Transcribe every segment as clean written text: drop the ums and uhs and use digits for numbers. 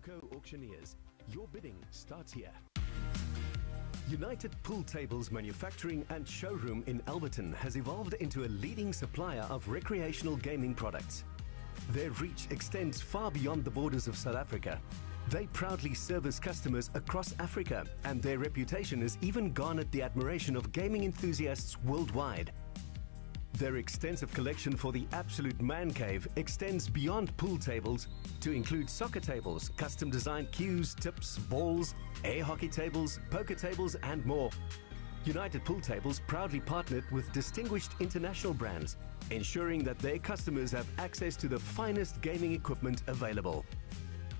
Suco Auctioneers. Your bidding starts here. United Pool Tables Manufacturing and Showroom in Alberton has evolved into a leading supplier of recreational gaming products. Their reach extends far beyond the borders of South Africa. They proudly service customers across Africa, and their reputation has even garnered the admiration of gaming enthusiasts worldwide. Their extensive collection for the absolute man cave extends beyond pool tables to include soccer tables, custom-designed cues, tips, balls, air hockey tables, poker tables, and more. United Pool Tables proudly partnered with distinguished international brands, ensuring that their customers have access to the finest gaming equipment available.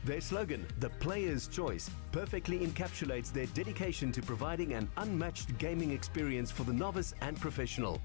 Their slogan, "The Player's Choice," perfectly encapsulates their dedication to providing an unmatched gaming experience for the novice and professional.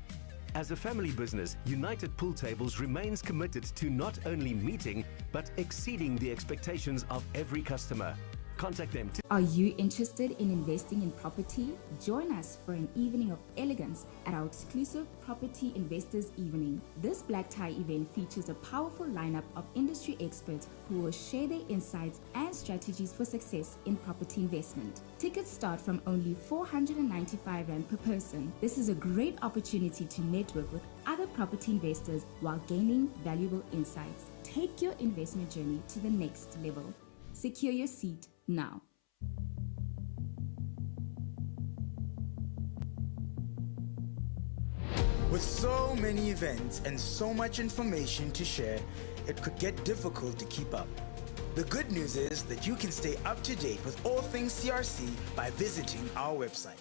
As a family business, United Pool Tables remains committed to not only meeting, but exceeding the expectations of every customer. Contact them to... Are you interested in investing in property? Join us for an evening of elegance at our exclusive Property Investors Evening. This black tie event features a powerful lineup of industry experts who will share their insights and strategies for success in property investment. Tickets start from only 495 Rand per person. This is a great opportunity to network with other property investors while gaining valuable insights. Take your investment journey to the next level. Secure your seat now. With so many events and so much information to share, it could get difficult to keep up. The good news is that you can stay up to date with all things CRC by visiting our website.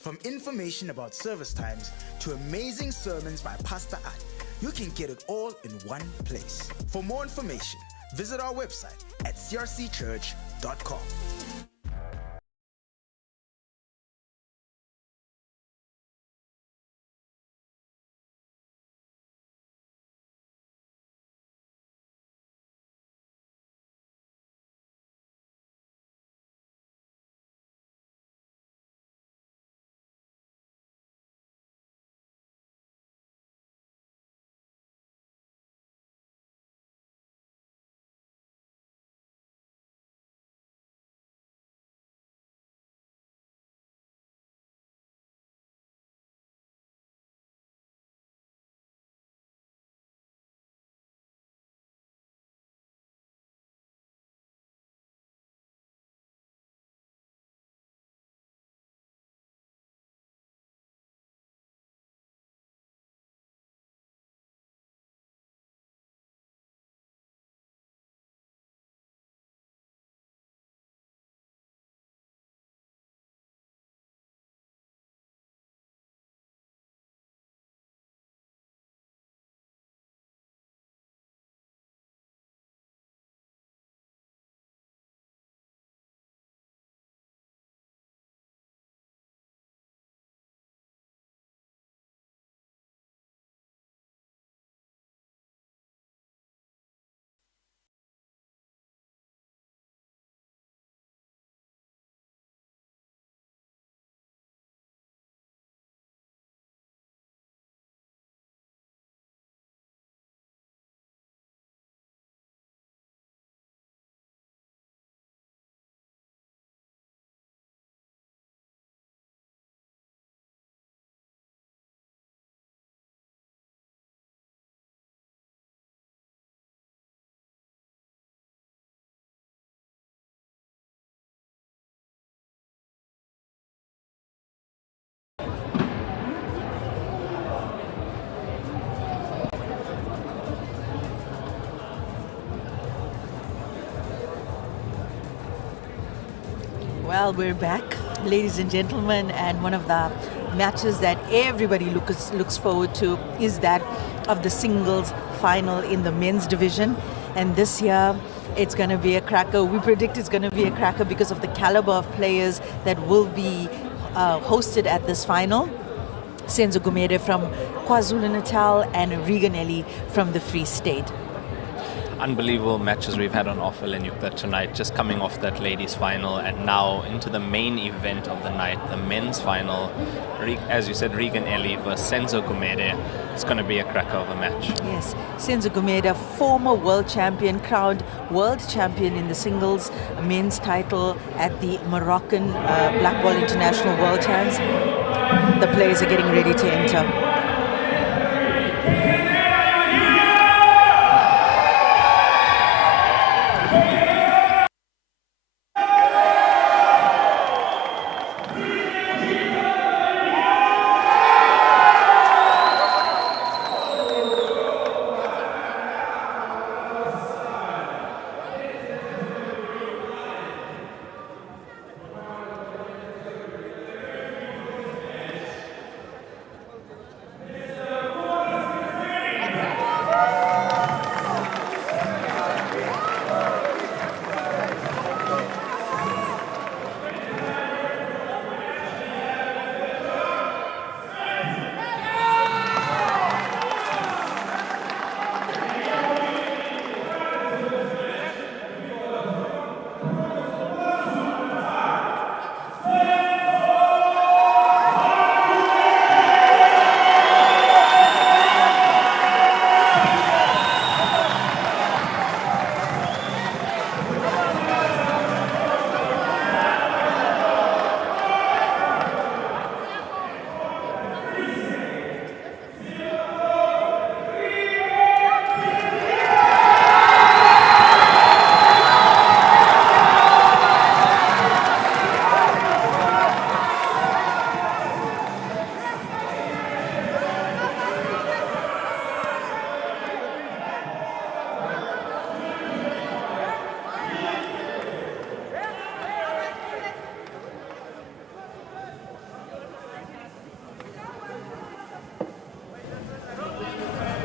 From information about service times to amazing sermons by Pastor Art, you can get it all in one place. For more information, visit our website at crcchurch.com. Well, we're back, ladies and gentlemen, and one of the matches that everybody looks forward to is that of the singles final in the men's division. And this year, it's going to be a cracker. We predict it's going to be a cracker because of the caliber of players that will be hosted at this final. Senzo from KwaZulu-Natal and Regan from the Free State. Unbelievable matches we've had on offer, Lenyukta, tonight, just coming off that ladies final and now into the main event of the night, the men's final. As you said, Regan Ellie versus Senzo Gumede. It's going to be a cracker of a match. Yes, Senzo Gumede, former world champion, crowned world champion in the singles men's title at the Moroccan Black Ball International World Champs. The players are getting ready to enter.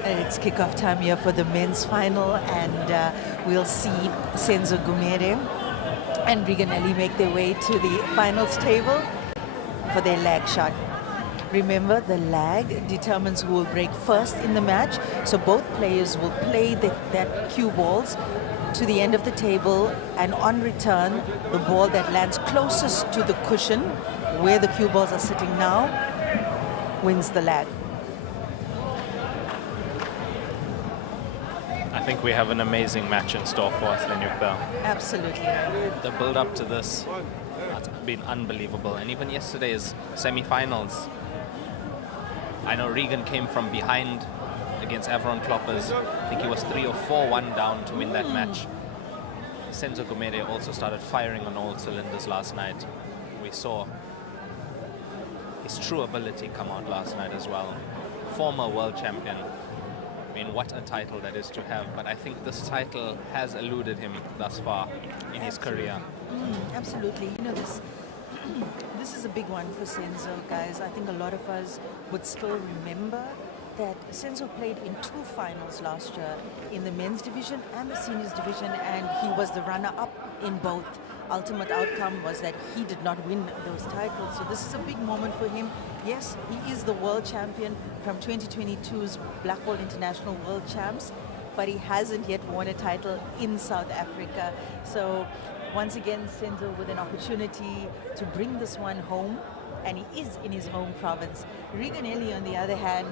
It's kickoff time here for the men's final, and we'll see Senzo Gumede and Regan Ellie make their way to the finals table for their lag shot. Remember, the lag determines who will break first in the match, so both players will play that cue balls to the end of the table, and on return, the ball that lands closest to the cushion, where the cue balls are sitting now, wins the lag. I think we have an amazing match in store for us, Lenyukta. Absolutely. The build-up to this has been unbelievable, and even yesterday's semi-finals. I know Regan came from behind against Avron Kloppers. I think he was 3 or 4-1 down to win that match. Senzo Gumede also started firing on all cylinders last night. We saw his true ability come out last night as well. Former world champion. I mean, what a title that is to have, but I think this title has eluded him thus far in his career. Absolutely. You know, this is a big one for Senzo, guys. I think a lot of us would still remember that Senzo played in 2 finals last year, in the men's division and the seniors division, and he was the runner-up in both. Ultimate outcome was that he did not win those titles. So this is a big moment for him. Yes, he is the world champion from 2022's Black Ball International World Champs, but he hasn't yet won a title in South Africa. So once again, Senzo with an opportunity to bring this one home, and he is in his home province. Regan Ellie, on the other hand,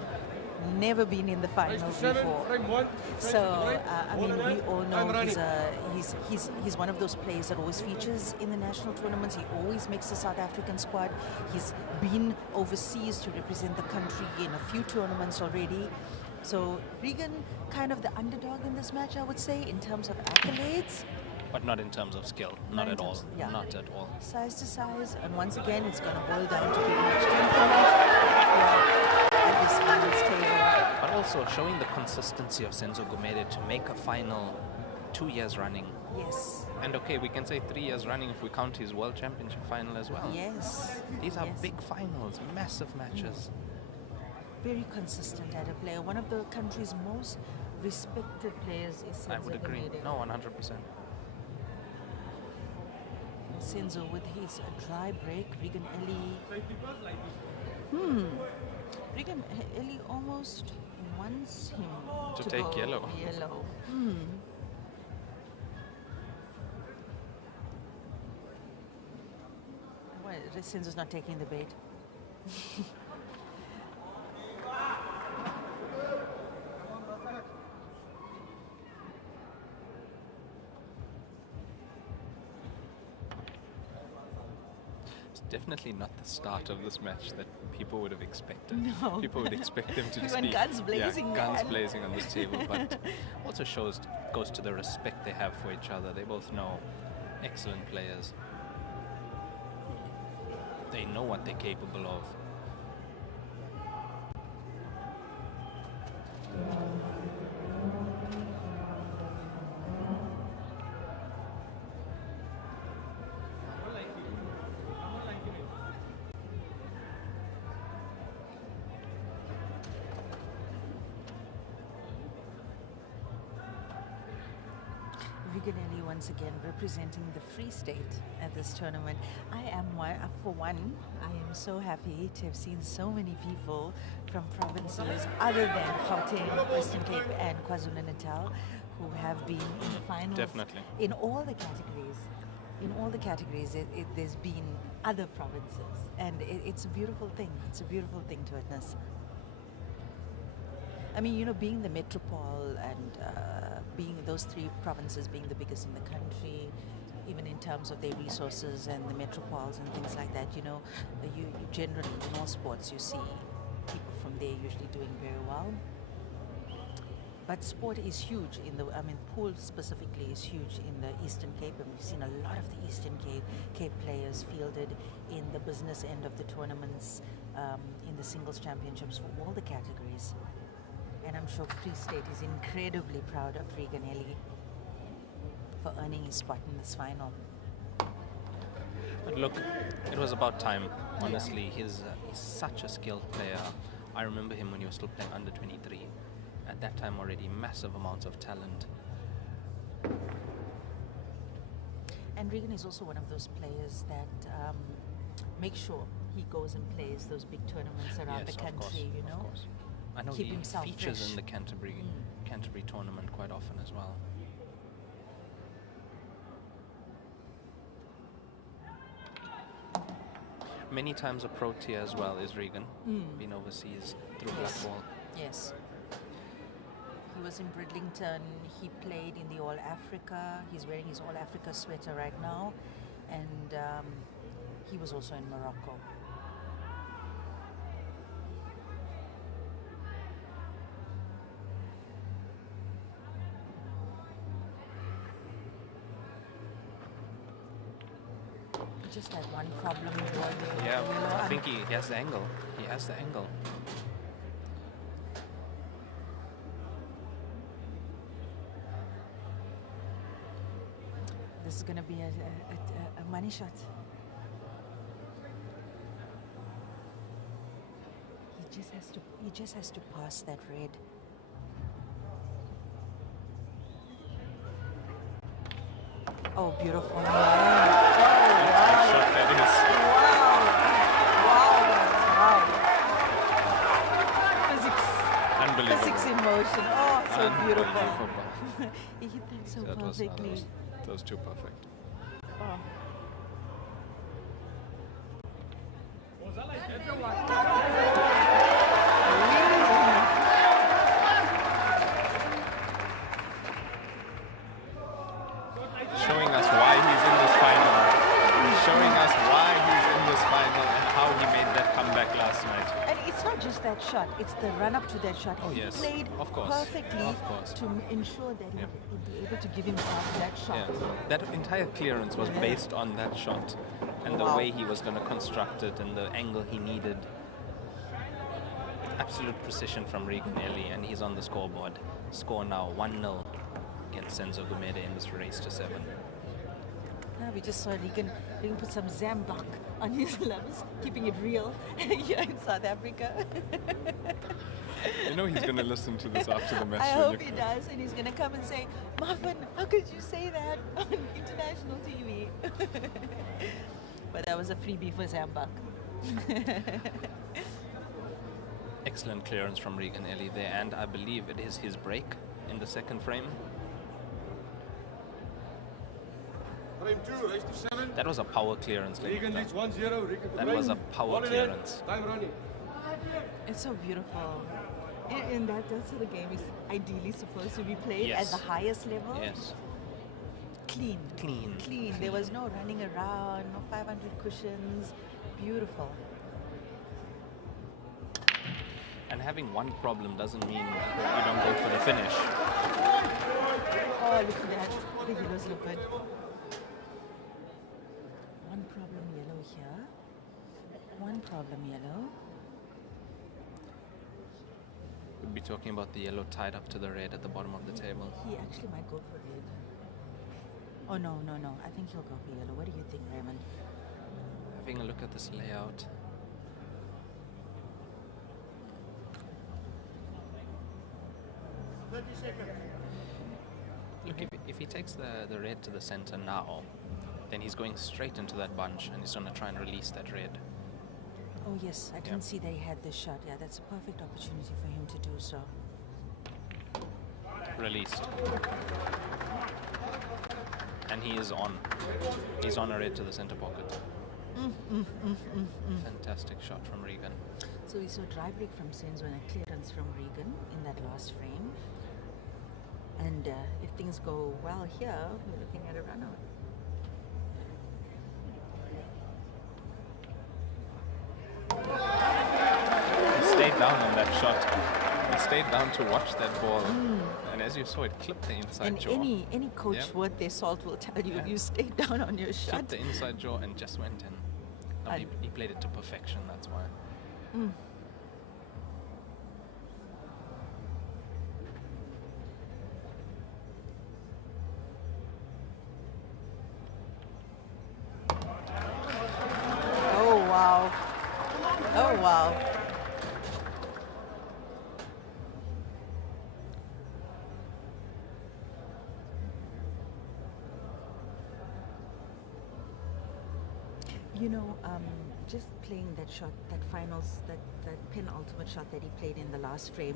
never been in the finals before. So, I mean, we all know he's one of those players that always features in the national tournaments. He always makes the South African squad. He's been overseas to represent the country in a few tournaments already. So, Regan, kind of the underdog in this match, I would say, in terms of accolades. But not in terms of skill, not at all. Yeah. Not at all. Size to size, and once again, it's going to boil down to the match temperament at this finals table. But also showing the consistency of Senzo Gumede to make a final 2 years running. Yes. And okay, we can say 3 years running if we count his World Championship final as well. Yes. These are big finals, massive matches. Very consistent at a player. One of the country's most respected players is Senzo. I would agree. Gumede. No, 100%. Senzo with his dry break. Regan Ellie. Regan Ellie almost wants him to take go yellow. Senzo's not taking the bait. It's definitely not the start of this match that people would have expected. No. People would expect them to We just went be guns blazing, guns man. blazing on this table, but also goes to the respect they have for each other. They both know excellent players. They know what they're capable of. Regan once again representing the Free State at this tournament. For one, I am so happy to have seen so many people from provinces other than Gauteng, Western Cape and KwaZulu-Natal who have been in the finals. Definitely. In all the categories. In all the categories, there's been other provinces. And it's a beautiful thing. It's a beautiful thing to witness. I mean, you know, being the metropole and being those three provinces being the biggest in the country, even in terms of their resources and the metropoles and things like that, you know, you generally, in all sports, you see people from there usually doing very well. But sport is huge pool specifically is huge in the Eastern Cape, and we've seen a lot of the Eastern Cape players fielded in the business end of the tournaments, in the singles championships for all the categories. And I'm sure Free State is incredibly proud of Regan for earning his spot in this final. But look, it was about time. Honestly, he's such a skilled player. I remember him when he was still playing under 23. At that time already, massive amounts of talent. And Regan is also one of those players that make sure he goes and plays those big tournaments around the country, you know. Of course. I know Keep he himself features fresh. in the Canterbury tournament quite often as well. Many times a pro tier as well is Regan, been overseas through Yes. Black Ball. Yes. He was in Bridlington, he played in the All Africa, he's wearing his All Africa sweater right now, and he was also in Morocco. Just that one problem with Bordeaux. Yeah, You know, I think he has the angle. He has the angle. This is going to be a money shot. He just has to pass that red. Oh, beautiful. Shot that is. Wow. Physics. Unbelievable. Physics in motion. Oh, so beautiful. Unbelievable. He hit that so That perfectly. was too perfect. Oh. Showing us why he's in this final. Showing us why he's in this final and how he made that comeback last night. And it's not just that shot, it's the run up to that shot. Oh, He yes. played Of course. perfectly Of course. to ensure that Yeah. he would be able to give himself that shot. Yeah. That entire clearance was based on that shot and the Wow. way he was going to construct it and the angle he needed. Absolute precision from Regan Ellie, and he's on the scoreboard. Score now 1-0 against Senzo Gumede in this race to 7. We just saw Regan put some Zambak on his gloves, keeping it real here in South Africa. You know he's going to listen to this after the match. I hope he does, and he's going to come and say, Muffin, how could you say that on international TV? But that was a freebie for Zambak. Excellent clearance from Regan Ellie there, and I believe it is his break in the second frame. Frame 2, raise to 7. That was a power clearance. Regan leads 1-0. Regan That was a power clearance. Time running. It's so beautiful. And that's how the game is ideally supposed to be played at Yes. the highest level. Yes. Clean. Clean. There was no running around, no 500 cushions. Beautiful. And having one problem doesn't mean you don't go for the finish. Oh, look at that. The yellows look good. One problem yellow here. One problem yellow. We'd be talking about the yellow tied up to the red at the bottom of the table. He actually might go for red. Oh, no. I think he'll go for yellow. What do you think, Raymond? Having a look at this layout. Look, if he takes the red to the center now, then he's going straight into that bunch and he's going to try and release that red. Oh, yes. I didn't see they had this shot. Yeah, that's a perfect opportunity for him to do so. Released. And he is on. He's on a red to the center pocket. Fantastic shot from Regan. So we saw dry break from Senzo and a clearance from Regan in that last frame. And if things go well here, we're looking at a run out. He stayed down on that shot. He stayed down to watch that ball. And as you saw, it clipped the inside And jaw. any coach worth their salt will tell you, you stay down on your shot. Clipped the inside jaw and just went in. No, he played it to perfection, that's why. Oh, wow. Oh, wow. You know, just playing that shot, that finals, that penultimate shot that he played in the last frame,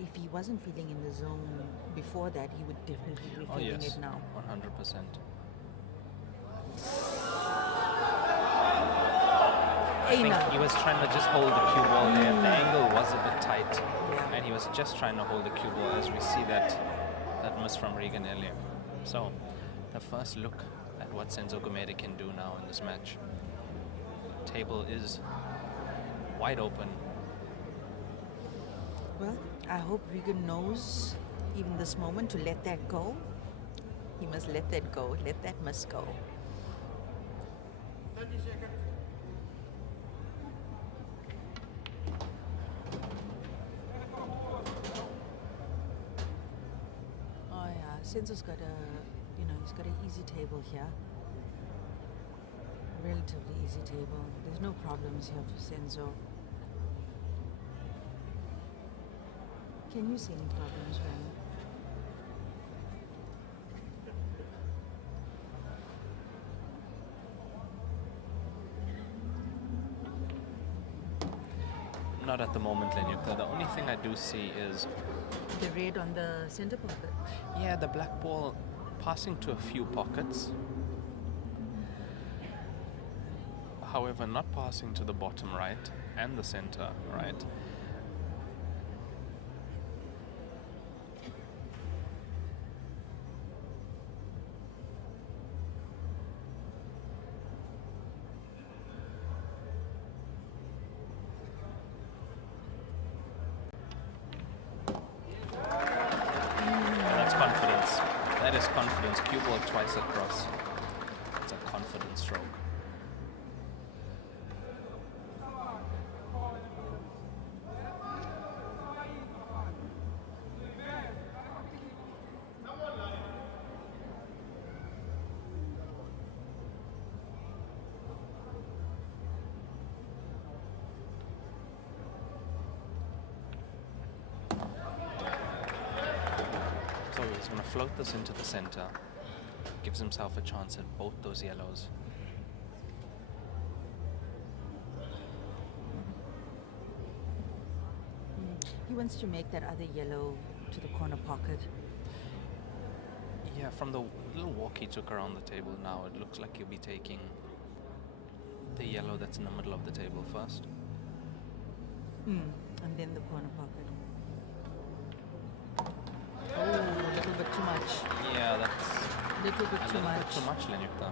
if he wasn't feeling in the zone before that, he would definitely be feeling it now. 100%. I think he was trying to just hold the cue ball there. The angle was a bit tight, and he was just trying to hold the cue ball as we see that miss from Regan earlier. So, the first look at what Senzo Gumede can do now in this match. Table is wide open. Well, I hope Regan knows, even this moment, to let that go. He must let that go. Let that miss go. 30 seconds. Oh yeah, Senzo's got he's got an easy table here. Relatively easy table. There's no problems here for Senzo. Can you see any problems, Ren? Not at the moment, Lenyukta. The only thing I do see is The red on the center pocket. yeah, the black ball passing to a few pockets. However, not passing to the bottom right and the center right. That's confidence. That is confidence. Cue ball twice across. It's a confidence stroke. So he's going to float this into the center. Gives himself a chance at both those yellows. He wants to make that other yellow to the corner pocket. Yeah, Yeah, from the little walk he took around the table now, it looks like he'll be taking the yellow that's in the middle of the table first. And then the corner pocket. Oh, a little bit too much. Yeah, that's Little bit a too little much. bit too much, Lenyukta.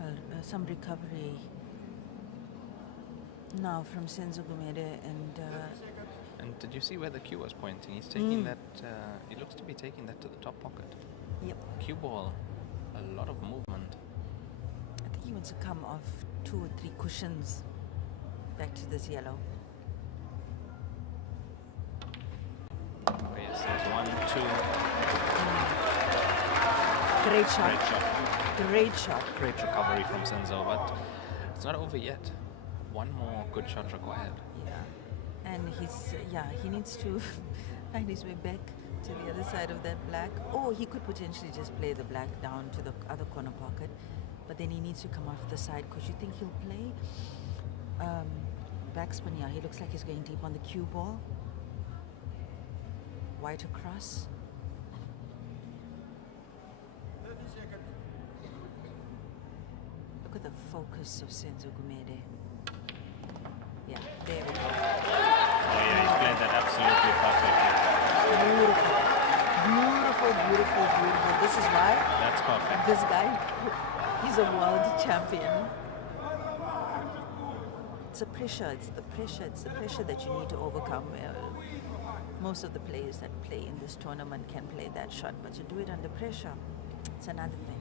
Well, some recovery now from Senzo Gumede And did you see where the cue was pointing? He's taking that, he looks to be taking that to the top pocket. yep. Cue ball, a lot of movement. I think he wants to come off 2 or 3 cushions back to this yellow. Oh yes, there's 1, 2. Great shot. Great shot. Great shot. Great recovery from Senzo, but it's not over yet. One more good shot required. Yeah. And he needs to find his way back to the other side of that black. Or he could potentially just play the black down to the other corner pocket. But then he needs to come off the side, because you think he'll play backspin. Yeah, he looks like he's going deep on the cue ball. White across. Look at the focus of Senzo Gumede. Yeah, there we go. Oh yeah, he's played that absolutely perfectly. Beautiful. Beautiful, beautiful, beautiful. This is why That's perfect. this guy, he's a world champion. It's the pressure that you need to overcome. Most of the players that play in this tournament can play that shot, but to do it under pressure, it's another thing.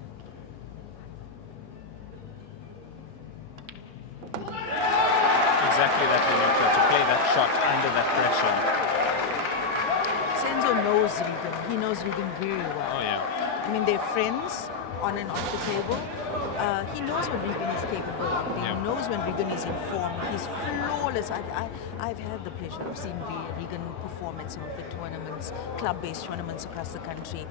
Exactly that, Lenyukta, to play that shot under that pressure. Senzo knows Regan. He knows Regan very well. Oh yeah. I mean, they're friends on and off the table. He knows what Regan is capable of. He Yeah. knows when Regan is in form. He's flawless. I've had the pleasure of seeing Regan perform at some of the tournaments, club-based tournaments across the country.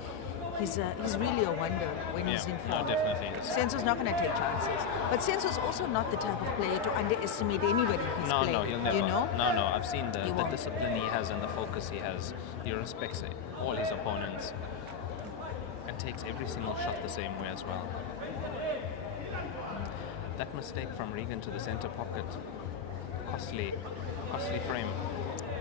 He's really a wonder when he's in No, form. definitely is. Senzo's not going to take chances. But Senzo's also not the type of player to underestimate anybody he's No, playing. he'll never. You know? No, I've seen He the won't. discipline he has and the focus he has. He respects all his opponents and takes every single shot the same way as well. That mistake from Regan to the center pocket, costly frame.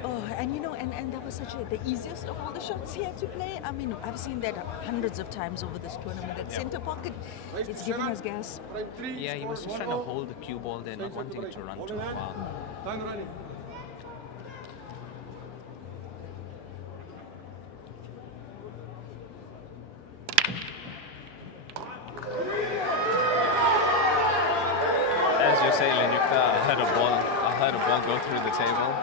Oh, and you know, and that was the easiest of all the shots he had to play. I mean, I've seen that hundreds of times over this tournament. That center pocket, it's giving us gas. Yeah, he was just trying to hold the cue ball there, not wanting it to run too far. Time running. As you say, Lenyukta, I heard a ball go through the table.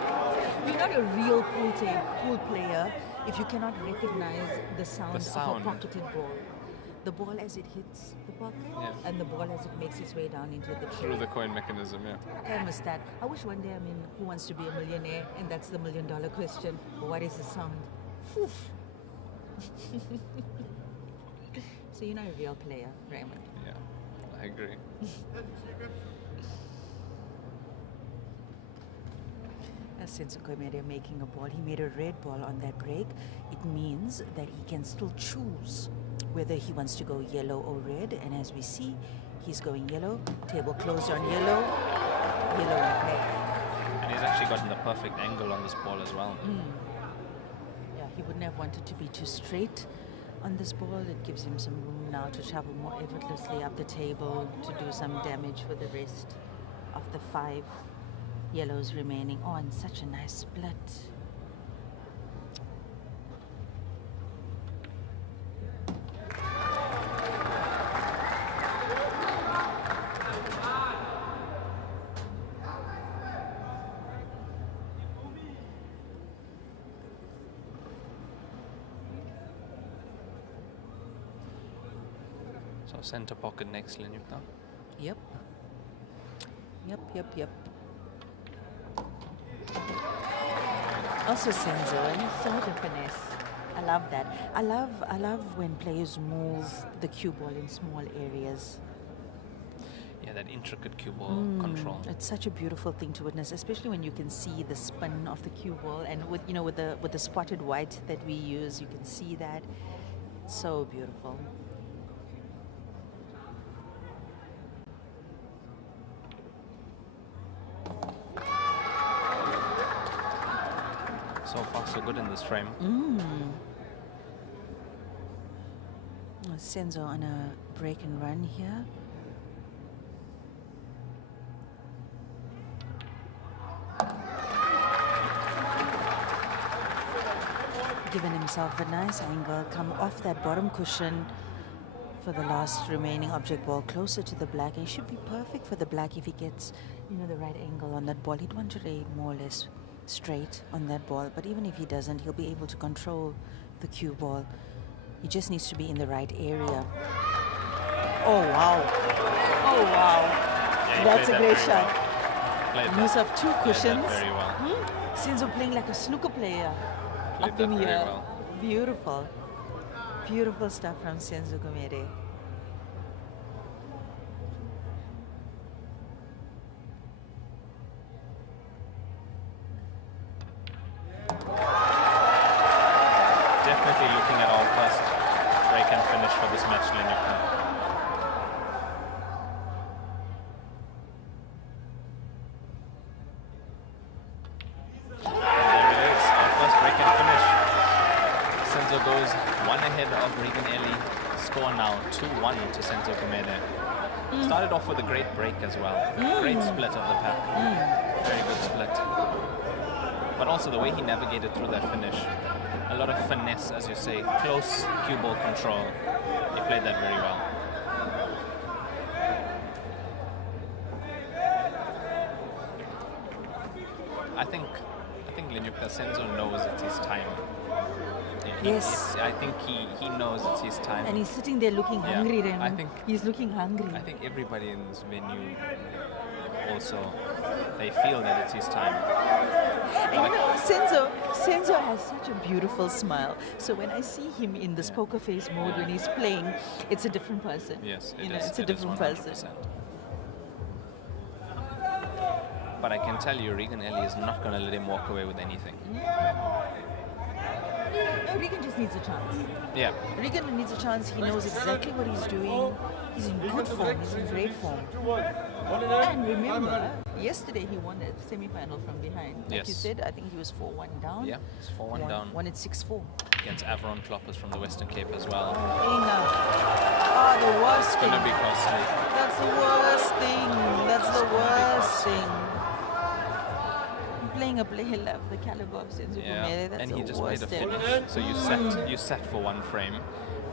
You're not a real pool player if you cannot recognize the sound of sound. a pocketed ball. The ball as it hits the pocket, Yeah. and the ball as it makes its way down into the Through tray. the coin mechanism, yeah. I missed that. I wish one day, I mean, who wants to be a millionaire? And that's the $1 million question. What is the sound? Poof. So you're not a real player, Raymond. Yeah, I agree. Senzo Gumede making a ball. He made a red ball on that break. It means that he can still choose whether he wants to go yellow or red. And as we see, he's going yellow. Table closed on yellow. Yellow in play. And he's actually gotten the perfect angle on this ball as well. Yeah, he wouldn't have wanted to be too straight on this ball. It gives him some room now to travel more effortlessly up the table to do some damage with the rest of the 5 yellows remaining. Oh, and such a nice split. So center pocket next, Lenyukta. Yep. Also Senzo, and he's so much a finesse. I love that. I love when players move the cue ball in small areas. Yeah, that intricate cue ball control. It's such a beautiful thing to witness, especially when you can see the spin of the cue ball, and with with the spotted white that we use, you can see that. It's so beautiful. So far, so good in this frame. Senzo on a break and run here. Given himself a nice angle, come off that bottom cushion for the last remaining object ball closer to the black. And it should be perfect for the black if he gets, the right angle on that ball. He'd want to lay more or less straight on that ball, but even if he doesn't, he'll be able to control the cue ball. He just needs to be in the right area. Oh wow! Oh wow! Yeah, That's a great shot. Well. Use of two cushions. Very well. Senzo playing like a snooker player Played up in that very here. well. Beautiful, beautiful stuff from Senzo Gumede. Definitely looking at our first break and finish for this match, Lenyuka. And there it is, our first break and finish. Senzo goes one ahead of Regan Ellie. Score now 2-1 to Senzo Gumede. Started off with a great break as well. Great split of the pack. Very good split. But also the way he navigated through that finish. A lot of finesse, as you say, close cue ball control. He played that very well. I think Lenyuka Senzo knows it's his time. Yes. I think he knows it's his time. And he's sitting there looking hungry, Raymond. I think he's looking hungry. I think everybody in this venue also, they feel that it's his time. And Senzo has such a beautiful smile. So when I see him in this poker face mode when he's playing, it's a different person. Yes, it's a different person. But I can tell you, Regan Ellie is not going to let him walk away with anything. No, Regan just needs a chance. Yeah. Regan needs a chance. He knows exactly what he's doing. He's in good form. He's in great form. And remember, yesterday he won that semi-final from behind. Like you said, I think he was 4-1 down. Yeah, it's 4-1 down. Won it 6-4. Against Avron Kloppers from the Western Cape as well. The worst It's thing. going to be costly. That's the worst thing. That's the worst thing. Playing a player of the caliber of Senzo Gumede, that's and he the just made worst a thing. finish. So you sat for one frame,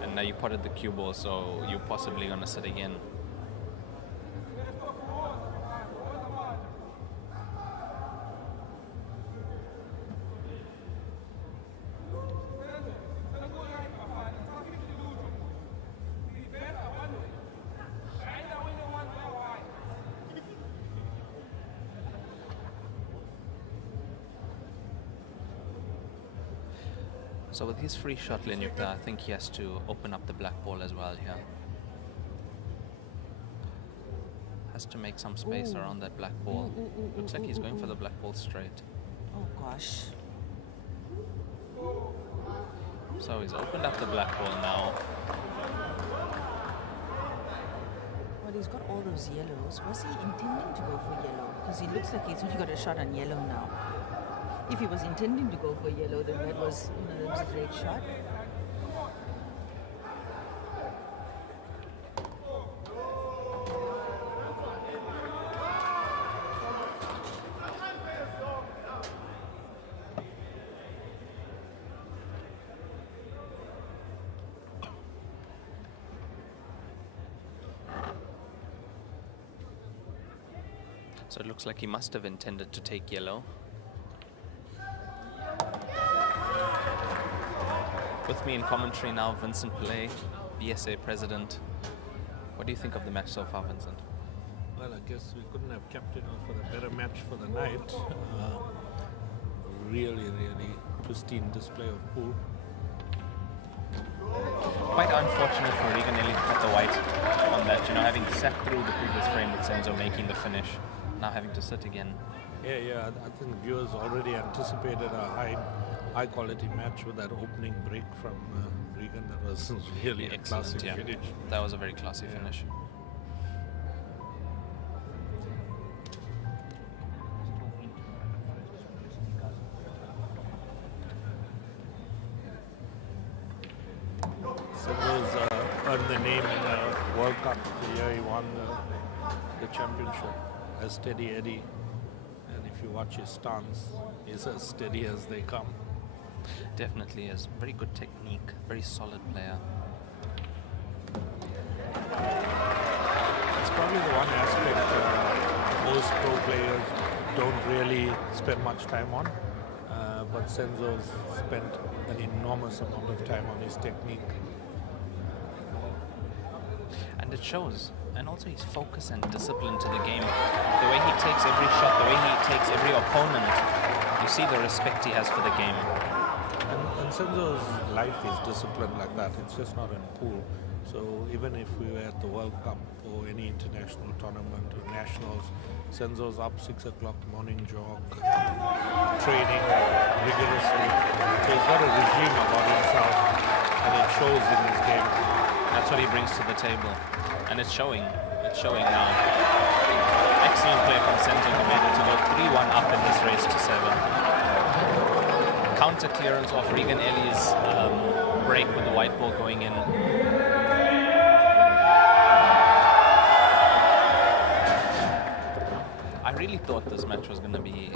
and now you potted the cue ball, so you're possibly going to sit again. So with his free shot, Lenyuka, I think he has to open up the black ball as well here. Has to make some space around that black ball. Looks like he's going for the black ball straight. Oh gosh. So he's opened up the black ball now. Well, he's got all those yellows. Was he intending to go for yellow? Because he looks like he's only got a shot on yellow now. If he was intending to go for yellow, then that was a great shot. So it looks like he must have intended to take yellow. With me in commentary now, Vincent Pillay, BSA president. What do you think of the match so far, Vincent? Well, I guess we couldn't have kept it on for a better match for the night. really pristine display of pool. Quite unfortunate for Regan Ellie to cut the white on that, having sat through the previous frame with Senzo making the finish, now having to sit again. Yeah, I think viewers already anticipated a high quality match with that opening break from Regan. That was really a classic finish. That was a very classy finish. Senzo's earned the name in the World Cup the year he won the championship as Steady Eddie. And if you watch his stance, he's as steady as they come. Definitely is. Very good technique, very solid player. It's probably the one aspect most pro players don't really spend much time on. But Senzo's spent an enormous amount of time on his technique. And it shows. And also his focus and discipline to the game. The way he takes every shot, the way he takes every opponent. You see the respect he has for the game. And Senzo's life is disciplined like that. It's just not in pool. So even if we were at the World Cup or any international tournament or nationals, Senzo's up 6 o'clock morning jog, training rigorously. So he's got a regime about himself, and it shows in his game. That's what he brings to the table. And it's showing. It's showing now. Excellent play from Senzo, who made it to go 3-1 up in this race to 7. Counter clearance off Regan Ellie's break with the white ball going in. I really thought this match was going to be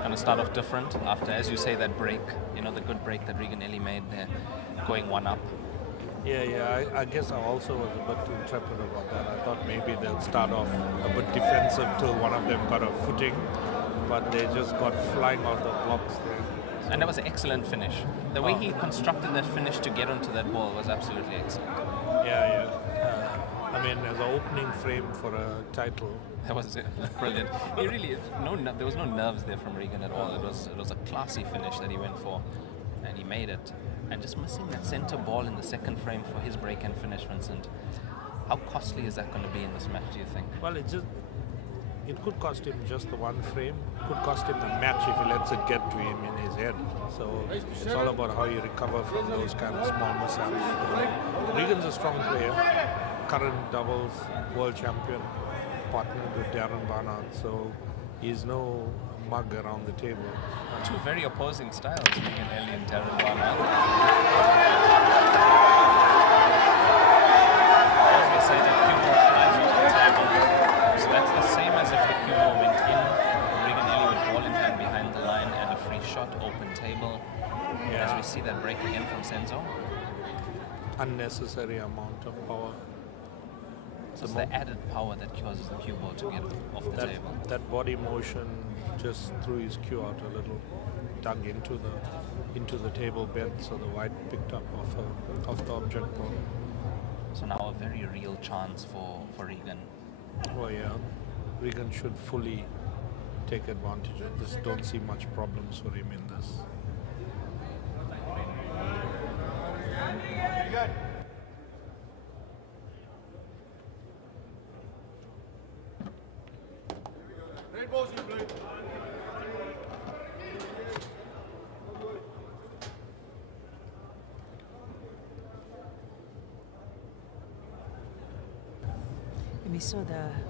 going to start off different after, as you say, that break. The good break that Regan Ellie made there, going 1 up. Yeah, I guess I also was a bit intrepid about that. I thought maybe they'll start off a bit defensive till one of them got a footing, but they just got flying out the blocks there. And that was an excellent finish. The way he constructed that finish to get onto that ball was absolutely excellent. Yeah. I mean, as an opening frame for a title. That was brilliant. He really, there was no nerves there from Regan at all. It was a classy finish that he went for, and he made it. And just missing that center ball in the second frame for his break and finish, Vincent. How costly is that going to be in this match, do you think? Well, it could cost him just the one frame. It could cost him the match if he lets it get to him in his head. So it's all about how you recover from those kind of small mishaps. Regan's a strong player, current doubles world champion, partnered with Darren Barnard. So he's no mug around the table. Two very opposing styles, Regan Ellie and Darren Barnard. As we say, the cue ball flies off the table. So that's the same as if the cue ball went in. Regan Ellie with ball in hand behind the line and a free shot, open table. Yeah. As we see that break again from Senzo. Unnecessary amount of power. So it's the added power that causes the cue ball to get off the table. That body motion just threw his cue out a little, dug into the table bed, so the white picked up off the object ball. So now a very real chance for Regan. Oh yeah, Regan should fully take advantage of this. Don't see much problems for him in this.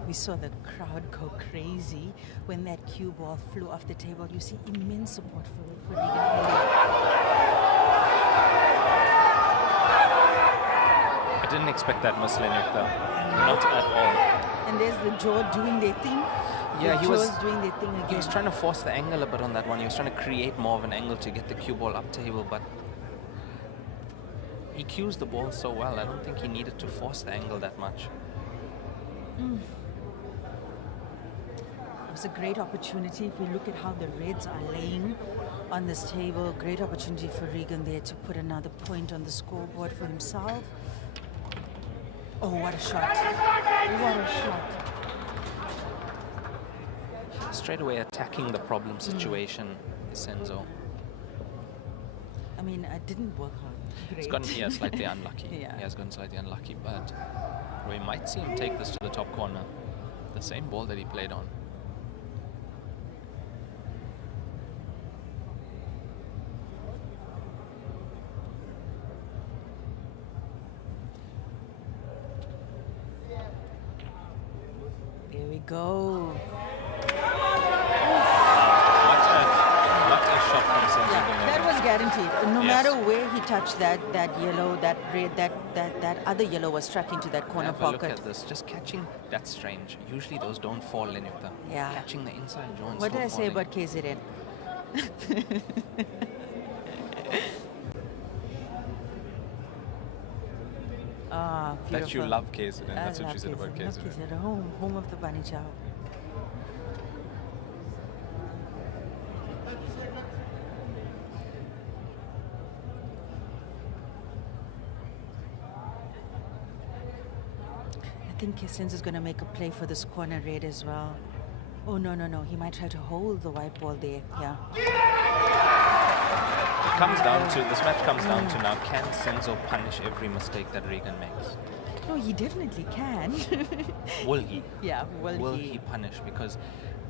We saw the crowd go crazy when that cue ball flew off the table. You see immense support for Regan Ellie. I didn't expect that Muslinik though, not at all. And there's the jaw doing their thing. Yeah, he was doing their thing again. He was trying to force the angle a bit on that one. He was trying to create more of an angle to get the cue ball up table, but he cues the ball so well. I don't think he needed to force the angle that much. It was a great opportunity. If we look at how the Reds are laying on this table, great opportunity for Regan there to put another point on the scoreboard for himself. Oh, what a shot. What a shot. Straight away attacking the problem situation Senzo. I mean, I didn't work hard. He's Great. gotten slightly unlucky. Yeah. He has gotten slightly unlucky, but we might see him take this to the top corner. The same ball that he played on. There we go. What a shot from Senzo. Yeah, that was guaranteed. No Yes. matter where he touched that yellow, that red, that other yellow was struck into that corner Have a look pocket. at this. Just catching, that's strange. Usually those don't fall in it. Yeah. Catching the inside joints. What did I still say falling. about KZN? Ah, beautiful. That you love KZN. That's what I you said love about KZN. KZN. Love KZN, home of the bunny chow. I think Senzo's going to make a play for this corner red as well. Oh, no. He might try to hold the white ball there. Yeah. It comes down to, this match comes down to now, can Senzo punish every mistake that Regan makes? No, he definitely can. Will he? Yeah, Will he punish? Because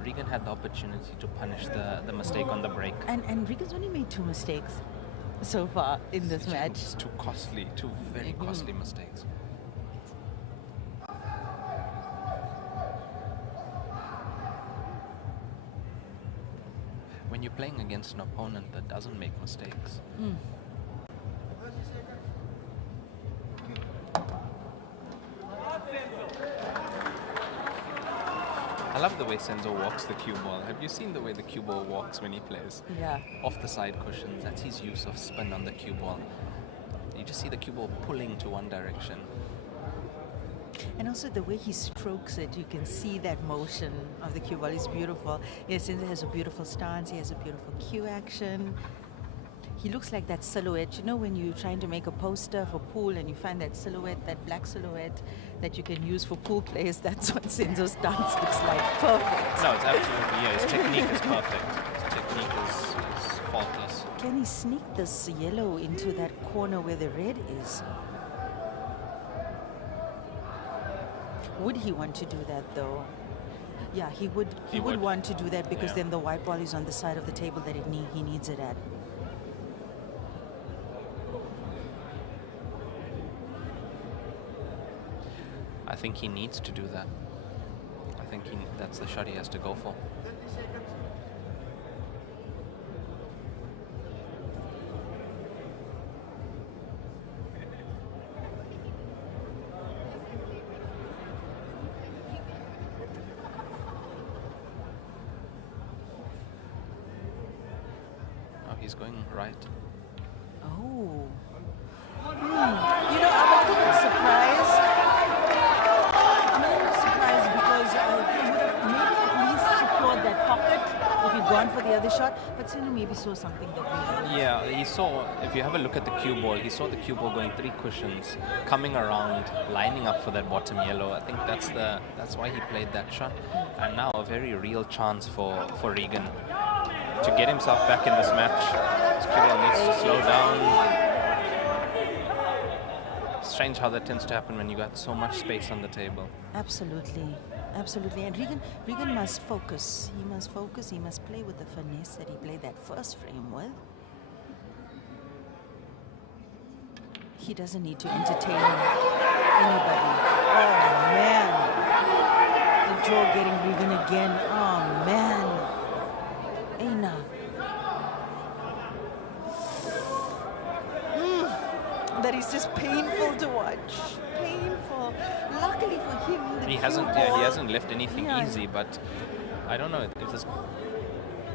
Regan had the opportunity to punish the mistake on the break. And Regan's only made 2 mistakes so far in this match. It's too costly, two very costly mistakes. When you're playing against an opponent that doesn't make mistakes, I love the way Senzo walks the cue ball. Have you seen the way the cue ball walks when he plays? Yeah. Off the side cushions, that's his use of spin on the cue ball. You just see the cue ball pulling to one direction. And also the way he strokes it, you can see that motion of the cue ball is beautiful. Yes, Senzo has a beautiful stance, he has a beautiful cue action. He looks like that silhouette. You know when you're trying to make a poster for pool and you find that silhouette, that black silhouette that you can use for pool players, that's what Senzo's stance looks like. Perfect. No, it's absolutely, yeah, his technique is perfect. His technique is faultless. Can he sneak this yellow into that corner where the red is? Would he want to do that though? Yeah, he would. He would want to do that because then the white ball is on the side of the table that he needs it at. I think he needs to do that. I think that's the shot he has to go for. Oh, he's going right. Oh. You know, I'm a little surprised. I'm a little surprised because he would have maybe at least secured that pocket if he'd gone for the other shot. But Senzo maybe saw something that we didn't. Yeah, he saw, if you have a look at the cue ball, he saw the cue ball going 3 cushions, coming around, lining up for that bottom yellow. I think that's why he played that shot. And now a very real chance for Regan to get himself back in this match. His cue ball needs to slow down. Strange how that tends to happen when you got so much space on the table. Absolutely. Absolutely. And Regan must focus. He must focus. He must play with the finesse that he played that first frame with. He doesn't need to entertain anybody. Oh, man. The jaw getting Regan again. Oh, man. Aina. That is just painful to watch. Painful. Luckily for him, He hasn't left anything easy, but I don't know if this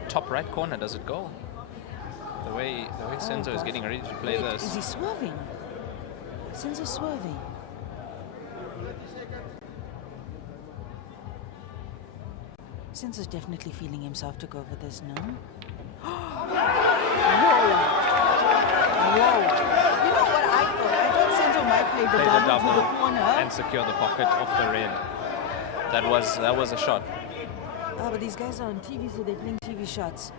top right corner, does it go? The way Senzo is getting ready to play this. Is he swerving? Senzo swerving. Senzo's definitely feeling himself to go for this now. Whoa. You know what I thought? I thought Senzo might play the double to the corner. And secure the pocket off the red. That was a shot. Ah, but these guys are on TV, so they're playing TV shots.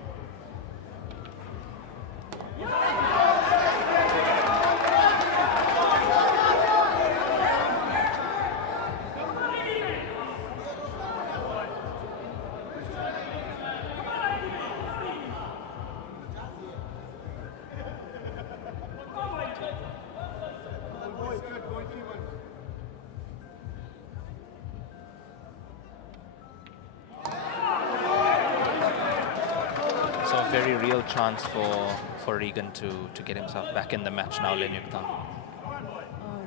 very real chance for Regan to get himself back in the match now, Lenyukta. Oh,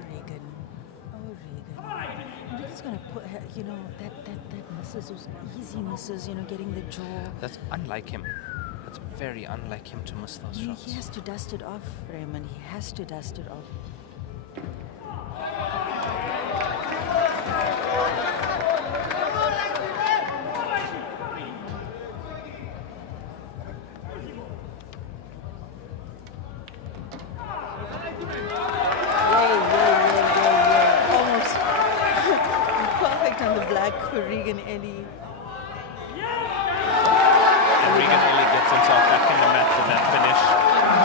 Regan. Oh, Regan. I'm just going to put, that misses, those easy misses, getting the jaw. That's unlike him. That's very unlike him to miss those shots. He has to dust it off, Raymond. He has to dust it off. Almost perfect on the black for Regan Ellie. Regan Ellie gets himself back in the match with that finish.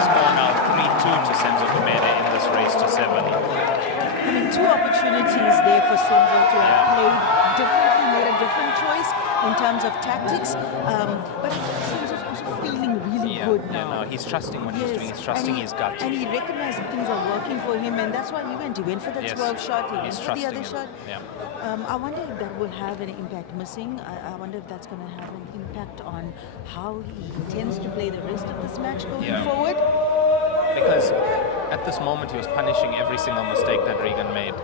Score now 3-2 to Senzo Gumede in this race to 7. I mean, 2 opportunities there for Senzo to have played differently, made a different choice in terms of tactics. But Senzo's also feeling really good now. No, he's trusting what he's doing. He's trusting his gut. And he recognized that things are working for him, and that's why he went. He went for the 12 shot. He went for the other shot. Yeah. I wonder if that will have an impact. Missing, I wonder if that's going to have an impact on how he intends to play the rest of this match going forward. Because at this moment he was punishing every single mistake that Regan made.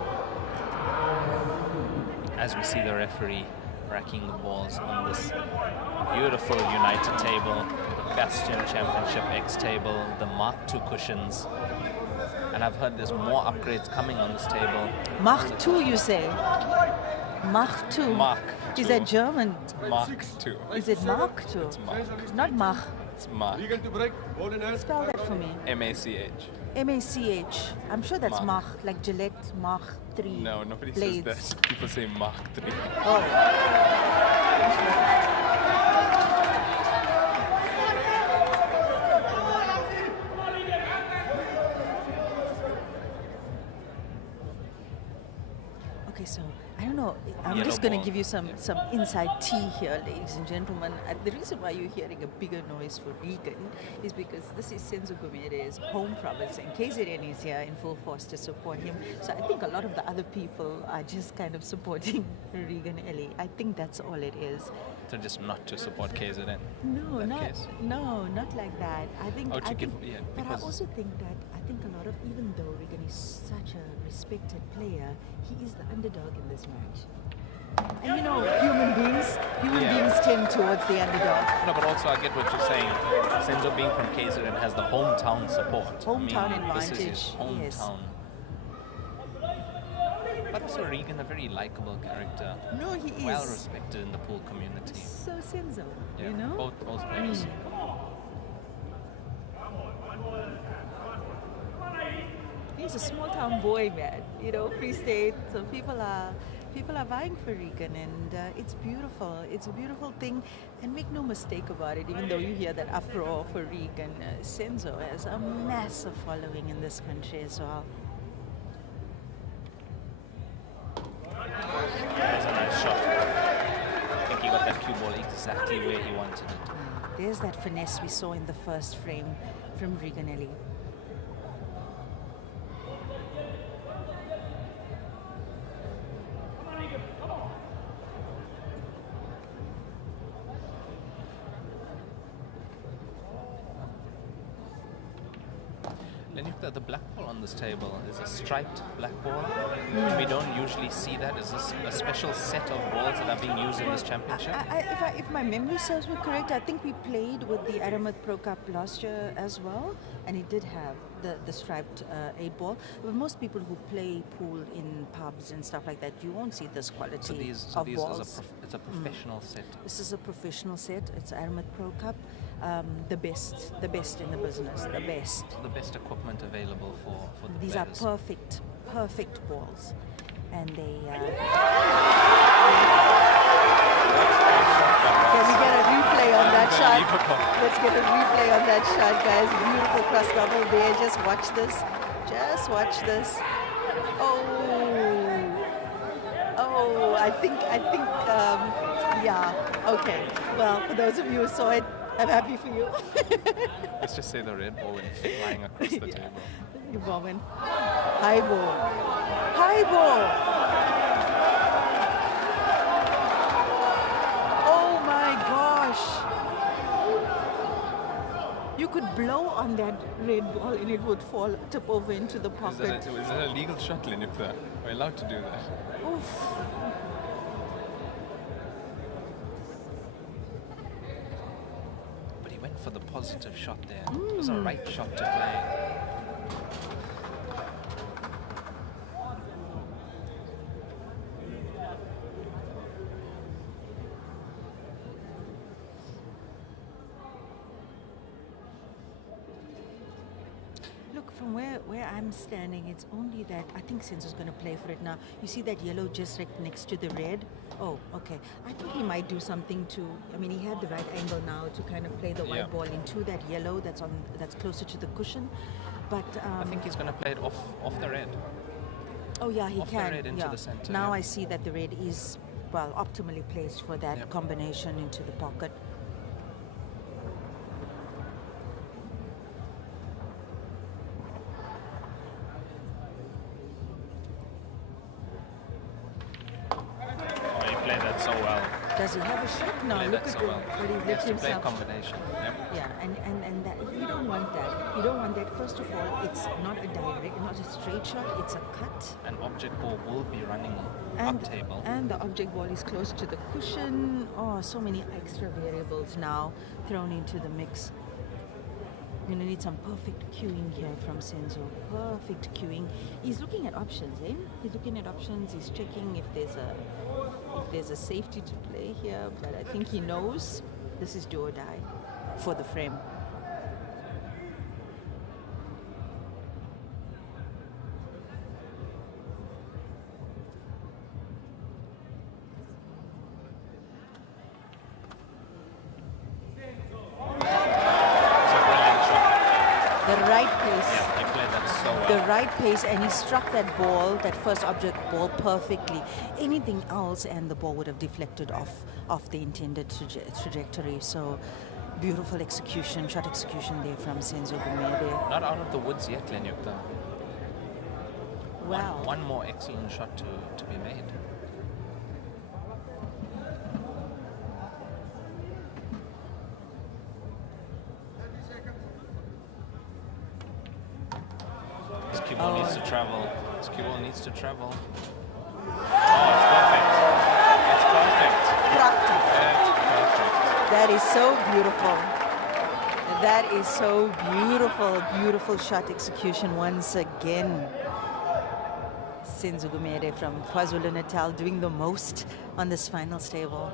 As we see the referee racking the balls on this beautiful United table, the Bastion Championship X table, the Mark II cushions. And I've heard there's more upgrades coming on this table. Mach 2, you say? Mach 2? Mark 2. Is that German? Mark 2. Is it Mark 2? It's Mark. Not Mach. It's Mark. Spell that for me. M-A-C-H. M-A-C-H. I'm sure that's Mach. Mach, like Gillette Mach 3. No, nobody blades. says that. People say Mark 3. Oh. Okay, so I don't know. I'm Yellow just going to ball. give you some inside tea here, ladies and gentlemen. The reason why you're hearing a bigger noise for Regan is because this is Senzo Gumede's home province, and KZN is here in full force to support him. So I think a lot of the other people are just kind of supporting Regan Ellie. I think that's all it is. So just not to support KZN. No, that case. not like that. I think. Oh, to I give, think yeah, but I because- also think that a lot of, even though Regan is such a respected player, he is the underdog in this match. And human beings tend towards the underdog. No, but also I get what you're saying. Senzo being from KZN has the hometown support. Hometown This is his advantage, yes. hometown. But also Regan, a very likable character. No, he is. Well respected in the pool community. So Senzo, Yeah, both players. He's a small town boy, man. Free State. So people are vying for Regan, and it's beautiful. It's a beautiful thing, and make no mistake about it. Even though you hear that uproar for Regan, Senzo has a massive following in this country as well. That was a nice shot. I think he got that cue ball exactly where he wanted it. There's that finesse we saw in the first frame from Regan Ellie. The black ball on this table is a striped black ball. We don't usually see that. Is this a special set of balls that are being used in this championship? If my memory serves me correct, I think we played with the Aramat Pro Cup last year as well, and it did have the striped 8 ball. But most people who play pool in pubs and stuff like that, you won't see this quality of balls. It's a professional set. This is a professional set. It's Aramat Pro Cup. The best in the business, the best. The best equipment available for the These players. are perfect balls, and they. Can we get a replay on that shot? Let's get a replay on that shot, guys. Beautiful cross double there. Just watch this. Just watch this. Oh, I think. Yeah. Okay. Well, for those of you who saw it, I'm happy for you. Let's just say the red ball went flying across the table. The ball went high ball. High ball. Oh my gosh. could blow on that red ball and it would fall, tip over into the pocket. Is that a legal shot, Lenukta? Are we allowed to do that? Oof. But he went for the positive shot there. It was a right shot to play. Look, from where I'm standing, it's only that I think Senzo's going to play for it now. You see that yellow just right next to the red? Oh, okay. I think he might do something to, I mean, he had the right angle now to kind of play the white ball into that yellow that's closer to the cushion. But I think he's going to play it off the red. Oh, yeah, he off can. The red into the center. Now I see that the red is, well, optimally placed for that combination into the pocket. Does he have a shot? No, look at but he left himself. Play combination. Yep. Yeah, and that, you don't want that. You don't want that. First of all, it's not a direct, not a straight shot. It's a cut. An object ball will be running up table. And the object ball is close to the cushion. Oh, so many extra variables now thrown into the mix. You're going to need some perfect cueing here from Senzo. Perfect cueing. He's looking at options, eh? He's looking at options. He's checking if there's a safety to play here. But I think he knows this is do or die for the frame. Pace, and he struck that ball, that first object ball, perfectly. Anything else and the ball would have deflected off the intended trajectory. So beautiful execution, shot execution there from Senzo Gumede. Not out of the woods yet, Lenyukta. Wow. One more excellent shot to be made. Needs to travel. This cue ball needs to travel. Oh, it's perfect. It's perfect. That is so beautiful. That is so beautiful. Beautiful shot execution once again. Senzo Gumede from KwaZulu-Natal doing the most on this final table.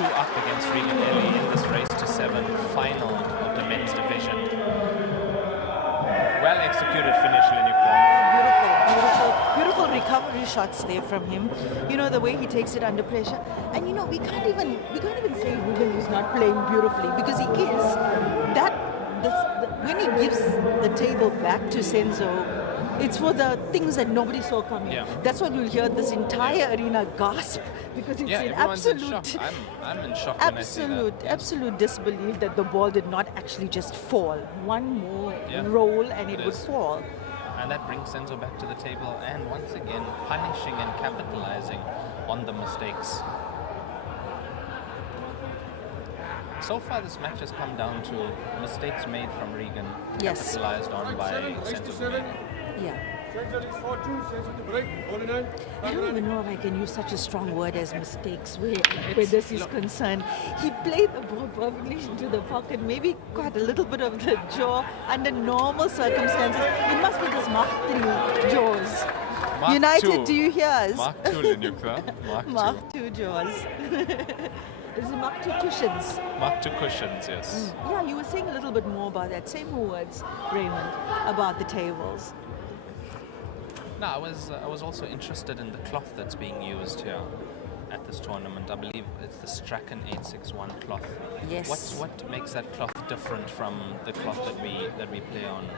Up against Regan in this race to 7 final of the men's division. Well executed finish, Lenyukta. Beautiful recovery shots there from him. You know, the way he takes it under pressure. And you know, we can't even say Regan is not playing beautifully, because he is. When he gives the table back to Senzo, it's for the things that nobody saw coming. Yeah. That's what you'll hear this entire arena gasp, because it's in absolute, I'm in shock when I see that. Absolute disbelief that the ball did not actually just fall. One more roll and it would fall. And that brings Senzo back to the table, and once again punishing and capitalizing on the mistakes. So far, this match has come down to mistakes made from Regan, capitalized on by Senzo. Yeah. I don't even know if I can use such a strong word as mistakes where this is concerned. He played the ball perfectly into the pocket, maybe got a little bit of the jaw under normal circumstances. It must be this Mark 3 jaws. Mark United, 2. Do you hear us? Mark 2, Lenyukta. Mark 2 jaws. Is it Mark 2 cushions? Mark 2 cushions, yes. Yeah, you were saying a little bit more about that. Say more words, Raymond, about the tables. No, I was also interested in the cloth that's being used here at this tournament. I believe it's the Strachan 861 cloth. Yes. What makes that cloth different from the cloth that we play on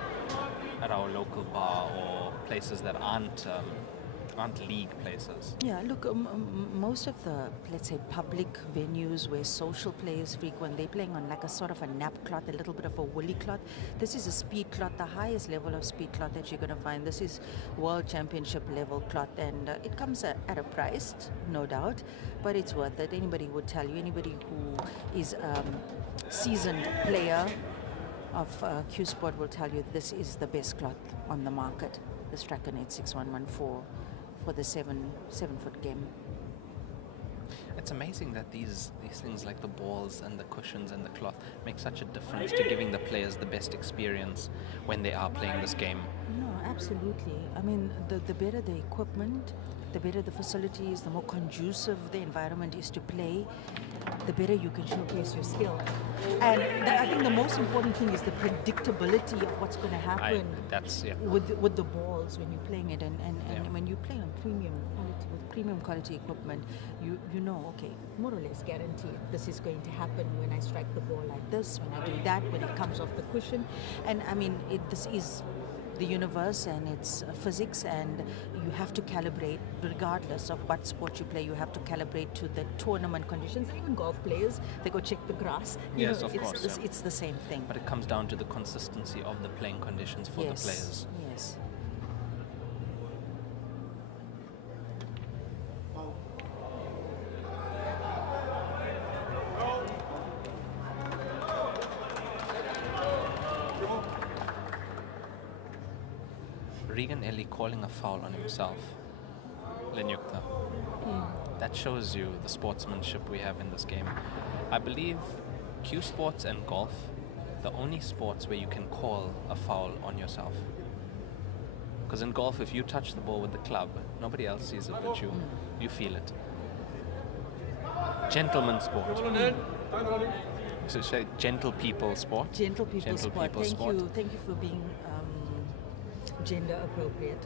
at our local bar or places that aren't aren't league places. Yeah, look, most of the, let's say, public venues where social players frequent, they're playing on like a sort of a nap cloth, a little bit of a woolly cloth. This is a speed cloth, the highest level of speed cloth that you're going to find. This is World Championship level cloth, and it comes at a price, no doubt, but it's worth it. Anybody would tell you, anybody who is a seasoned player of Q Sport will tell you this is the best cloth on the market, the Strakonet 6114. For the 7-foot game. It's amazing that these things like the balls and the cushions and the cloth make such a difference to giving the players the best experience when they are playing this game. No, absolutely. I mean, the better the equipment, the better the facilities, the more conducive the environment is to play, the better you can showcase your skill. And I think the most important thing is the predictability of what's going to happen with the balls when you're playing it. And when you play on premium quality, with premium quality equipment, you know, okay, more or less guaranteed this is going to happen when I strike the ball like this, when I do that, when it comes off the cushion. And I mean, this is the universe and it's physics, and you have to calibrate regardless of what sport you play. You have to calibrate to the tournament conditions. Even golf players, they go check the grass. Yes, of course. It's the same thing. But it comes down to the consistency of the playing conditions for the players. Yes. Regan Ellie calling a foul on himself. Lenyukta. That shows you the sportsmanship we have in this game. I believe Q Sports and golf, the only sports where you can call a foul on yourself. Because in golf, if you touch the ball with the club, nobody else sees it but you. You feel it. Gentleman sport. So say gentle people sport. Gentle people sport. Thank you for being gender appropriate.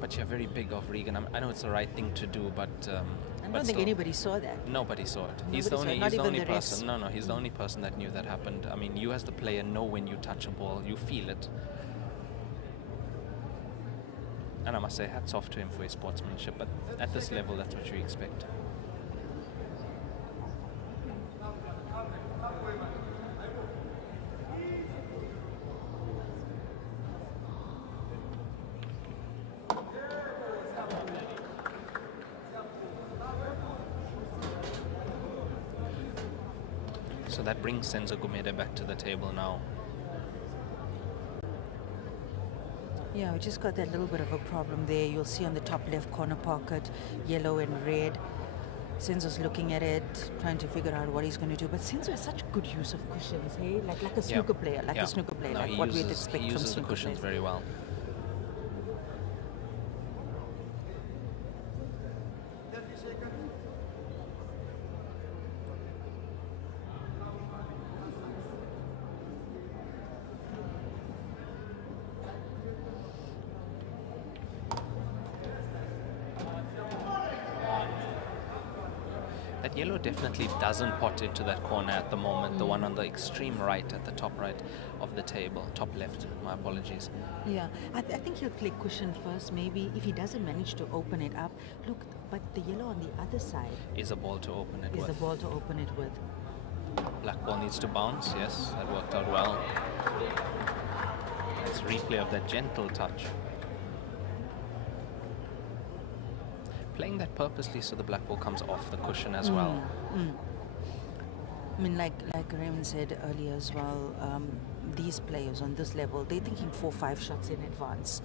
But you're very big of Regan. I know it's the right thing to do, but I don't think anybody saw that. Nobody saw it. He's the only person. No, he's the only person that knew that happened. I mean, you as the player know when you touch a ball, you feel it. And I must say, hats off to him for his sportsmanship. But at this level, that's what you expect. So that brings Senzo Gumede back to the table now. Yeah, we just got that little bit of a problem there. You'll see on the top left corner pocket, yellow and red. Senzo's looking at it, trying to figure out what he's going to do. But Senzo has such good use of cushions, hey? Like a snooker player, a snooker player, no, like what we'd expect from snooker players. He uses the cushions very well. That yellow definitely doesn't pot into that corner at the moment, the one on the extreme right at the top right of the table, top left, my apologies. Yeah, I think he'll play cushion first, maybe, if he doesn't manage to open it up. Look, but the yellow on the other side is a ball to open it with. Is a ball to open it with. Black ball needs to bounce, yes, that worked out well. Let's replay of that gentle touch. Playing that purposely so the black ball comes off the cushion as well. I mean, like Raymond said earlier as well, these players on this level, they're thinking 4-5 shots in advance.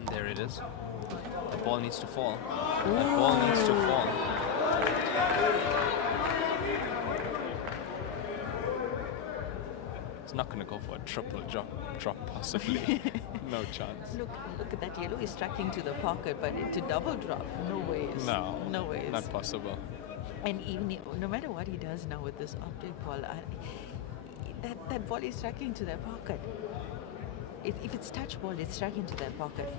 And there it is. The ball needs to fall. That ball needs to fall. It's not going to go for a triple drop possibly. No chance. Look at that yellow is striking to the pocket, but to double drop, no ways. No ways. Not possible. And even no matter what he does now with this object ball, that ball is striking to their pocket. If it's touch ball, it's striking to their pocket.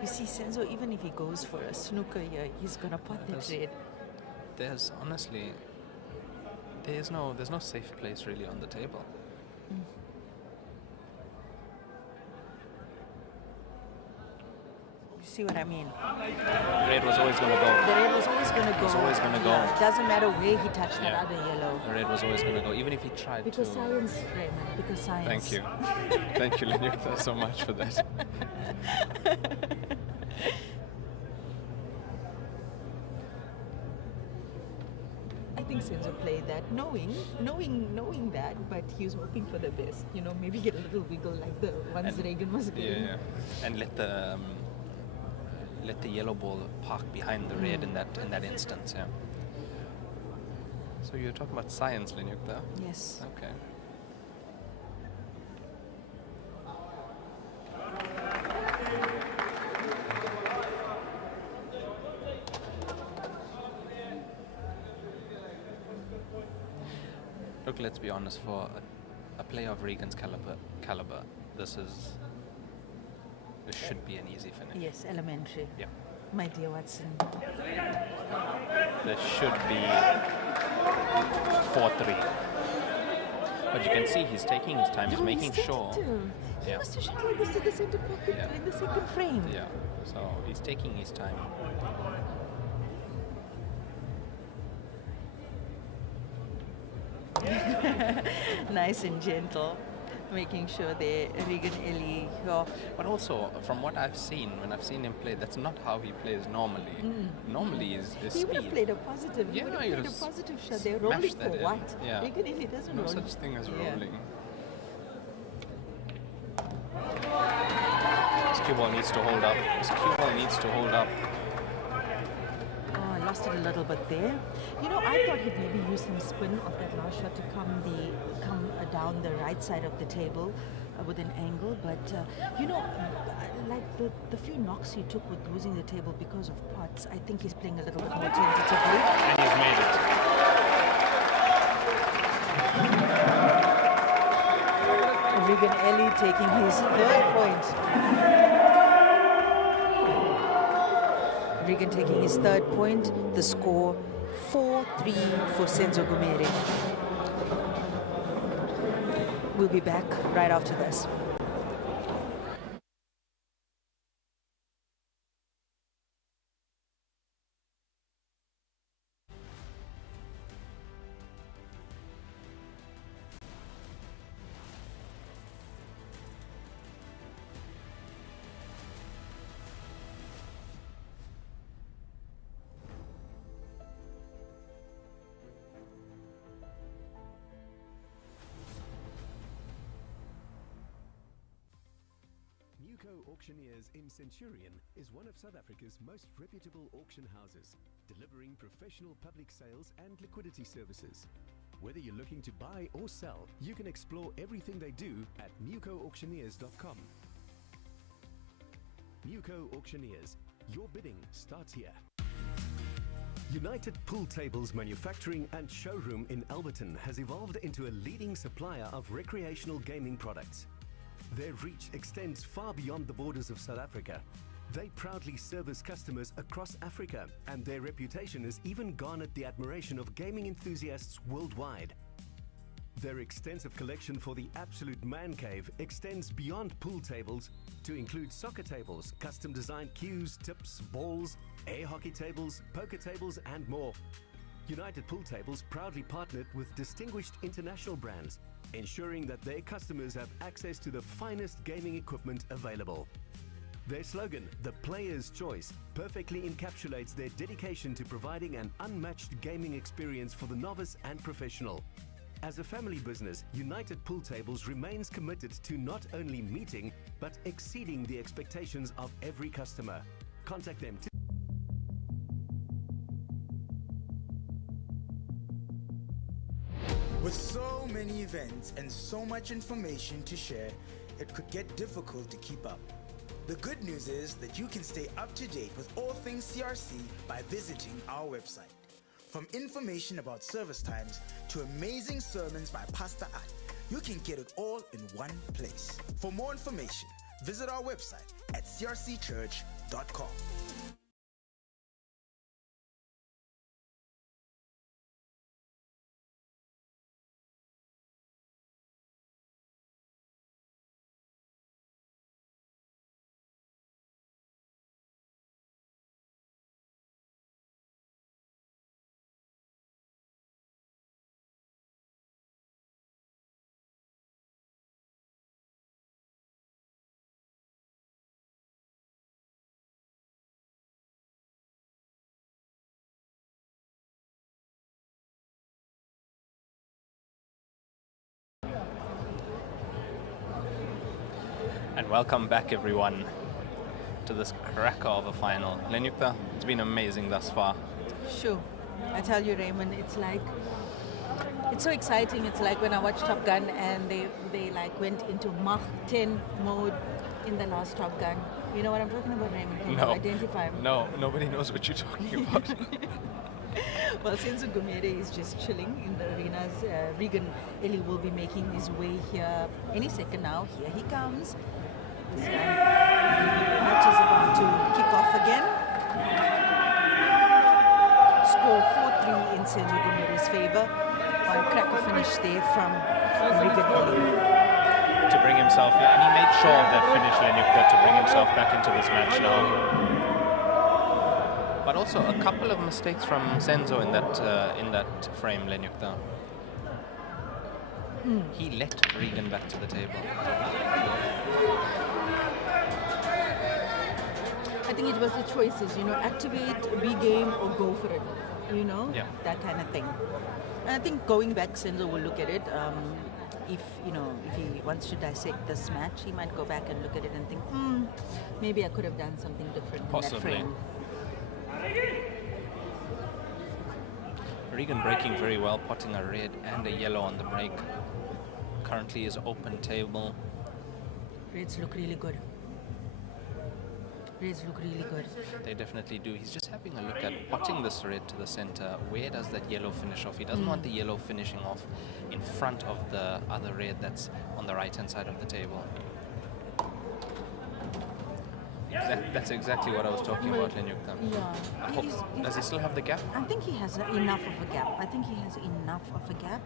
You see, Senzo, even if he goes for a snooker here, he's gonna pot that red. There's honestly, there's no safe place really on the table. You see what I mean? Red was always going to go. The red was always going to go. was always gonna go. Yeah, doesn't matter where he touched that Yeah. other yellow. The red was always going to go, even if he tried Because to. science, Raymond, because science. Thank you. Thank you, Lenyukta, so much for that. I think Senzo played that, knowing that, but he was hoping for the best. You know, maybe get a little wiggle like the ones Regan was getting. Yeah. And let the yellow ball park behind the red in that instance. Yeah. So you're talking about science, Lenyukta? Yes. Okay. Look, let's be honest, for a player of Regan's caliber, this should be an easy finish. Yes, elementary. Yeah. My dear Watson. There should be 4-3. But you can see he's taking his time, he's making sure. He Yeah. wants to shuttle this to the center pocket Yeah. in the second frame. Yeah. So he's taking his time. Nice and gentle, making sure they Regan Ellie. But also, from what I've seen, when I've seen him play, that's not how he plays normally. Normally is He speed. would have played a positive. He Yeah, would have you'd played a have positive shot. They're smashed rolling that for in. what? Yeah. Regan Ellie doesn't No roll. such thing as Yeah. rolling. This cue ball needs to hold up. This cue ball needs to hold up. Oh, I lost it a little bit there. You know, I thought he'd maybe use some spin of that last shot to come down the right side of the table with an angle. But you know, like the few knocks he took with losing the table because of pots, I think he's playing a little bit more tentatively. And he's made it. Regan Ellie taking his third point. Regan taking his third point. The score 4-3 for Senzo Gumere. We'll be back right after this. Auctioneers in Centurion is one of South Africa's most reputable auction houses, delivering professional public sales and liquidity services. Whether you're looking to buy or sell, you can explore everything they do at mucoauctioneers.com. Muco Auctioneers, your bidding starts here. United Pool Tables Manufacturing and Showroom in Alberton has evolved into a leading supplier of recreational gaming products. Their reach extends far beyond the borders of South Africa. They proudly service customers across Africa, and their reputation has even garnered the admiration of gaming enthusiasts worldwide. Their extensive collection for the absolute man cave extends beyond pool tables to include soccer tables, custom-designed cues, tips, balls, air hockey tables, poker tables, and more. United Pool Tables proudly partnered with distinguished international brands, ensuring that their customers have access to the finest gaming equipment available. Their slogan, "The Player's Choice," perfectly encapsulates their dedication to providing an unmatched gaming experience for the novice and professional. As a family business, United Pool Tables remains committed to not only meeting, but exceeding the expectations of every customer. Contact them today. With so many events and so much information to share, it could get difficult to keep up. The good news is that you can stay up to date with all things CRC by visiting our website. From information about service times to amazing sermons by Pastor Art, you can get it all in one place. For more information, visit our website at crcchurch.com. And welcome back, everyone, to this cracker of a final. Lenyukta, it's been amazing thus far. Sure. I tell you, Raymond, it's so exciting. It's like when I watched Top Gun and they like went into Mach 10 mode in the last Top Gun. You know what I'm talking about, Raymond? Can you identify? No, nobody knows what you're talking about. Well, Senzo is just chilling in the arenas. Regan Eli will be making his way here any second now. Here he comes. This match is about to kick off again. Score 4-3 in Senzo Gumire's favor. On cracker finish there from Regan Eli. To bring himself, and he made sure of that finish, Lenyukta, to bring himself back into this match now. But also a couple of mistakes from Senzo in that frame, Lenyukta. He let Regan back to the table. I think it was the choices, activate, re-game, or go for it, that kind of thing. And I think going back, Senzo will look at it. If he wants to dissect this match, he might go back and look at it and think, maybe I could have done something different Possibly. in that frame. Regan breaking very well, potting a red and a yellow on the break. Currently is open table. Reds look really good. Reds look really good. They definitely do. He's just having a look at potting this red to the center. Where does that yellow finish off? He doesn't want the yellow finishing off in front of the other red that's on the right-hand side of the table. That's exactly what I was talking about, Lenyukta. Yeah. Does he still have the gap? I think he has enough of a gap.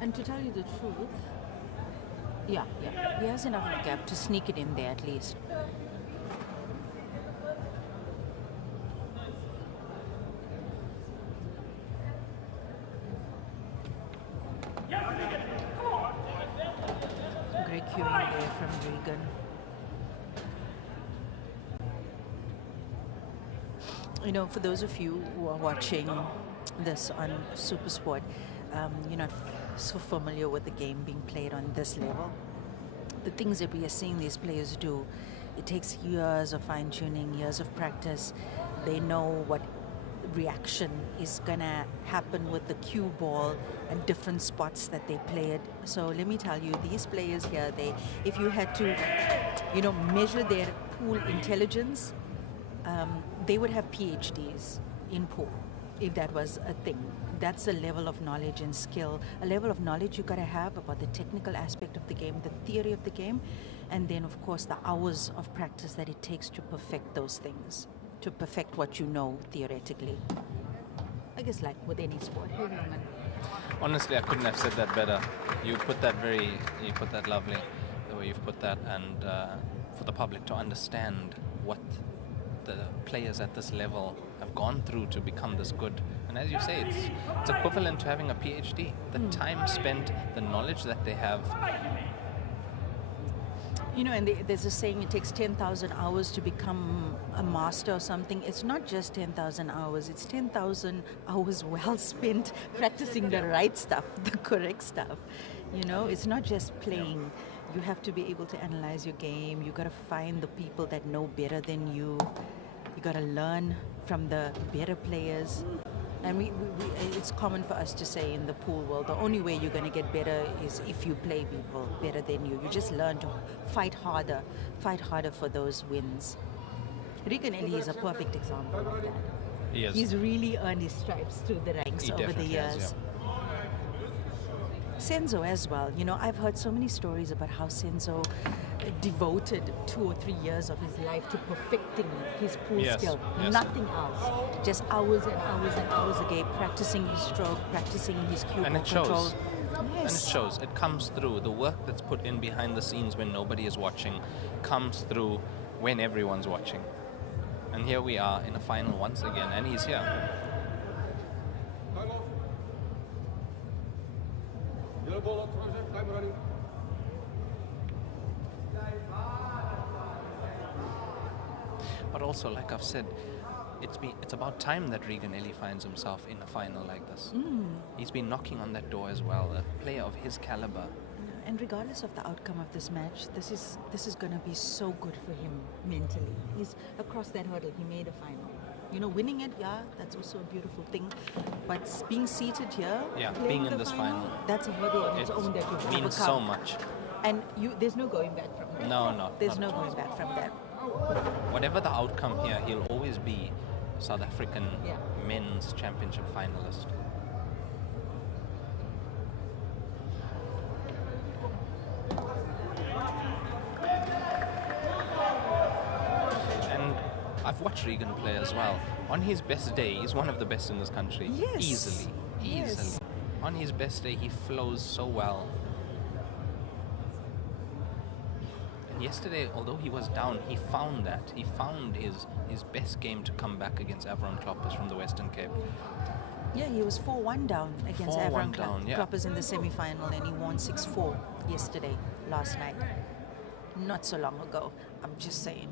And to tell you the truth, yeah, he has enough of a gap to sneak it in there at least. Great cueing there from Regan. For those of you who are watching this on SuperSport, you're not so familiar with the game being played on this level. The things that we are seeing these players do, it takes years of fine-tuning, years of practice. They know what reaction is gonna happen with the cue ball and different spots that they play it. So let me tell you, these players here, if you had to, measure their pool intelligence, they would have PhDs in pool, if that was a thing. That's a level of knowledge and skill, a level of knowledge you gotta have about the technical aspect of the game, the theory of the game, and then of course the hours of practice that it takes to perfect those things, to perfect what you know theoretically. I guess like with any sport. Honestly, I couldn't have said that better. You put that lovely, the way you've put that, and for the public to understand what the players at this level have gone through to become this good. And as you say, it's equivalent to having a PhD. The time spent, the knowledge that they have. And there's a saying, it takes 10,000 hours to become a master or something. It's not just 10,000 hours, it's 10,000 hours well spent practicing the right stuff, the correct stuff. It's not just playing. You have to be able to analyze your game. You got to find the people that know better than you. You got to learn from the better players. And it's common for us to say in the pool world, the only way you're going to get better is if you play people better than you. You just learn to fight harder for those wins. Regan Eli is a perfect example of that. Yes. He's really earned his stripes through the ranks over the years. Has, yeah. Senzo as well. I've heard so many stories about how Senzo devoted 2 or 3 years of his life to perfecting his pool skill. Yes. Nothing else. Just hours and hours and hours a day, practicing his stroke, practicing his cue And it control. shows. And it shows. It comes through. The work that's put in behind the scenes when nobody is watching comes through when everyone's watching. And here we are in a final once again, and he's here. Yellow ball up frozen, time running. But also, like I've said, it's about time that Regan Eli finds himself in a final like this. He's been knocking on that door as well. A player of his caliber And regardless of the outcome of this match, this is going to be so good for him mentally. He's across that hurdle. He made a final. You know, winning it, yeah, that's also a beautiful thing. But being seated here, being in this final, that's a hurdle on its own that you've overcome. Means so much. And there's no going back from that. No. There's no going back from that. Whatever the outcome here, he'll always be South African men's championship finalist. And I've watched Regan play as well. On his best day, he's one of the best in this country. Yes. Easily. Yes. On his best day, he flows so well. And yesterday, although he was down, he found that. He found his best game to come back against Avron Kloppers from the Western Cape. Yeah, he was 4-1 down against 4-1 Avron down, Kloppers in the semi-final, and he won 6-4 last night. Not so long ago, I'm just saying.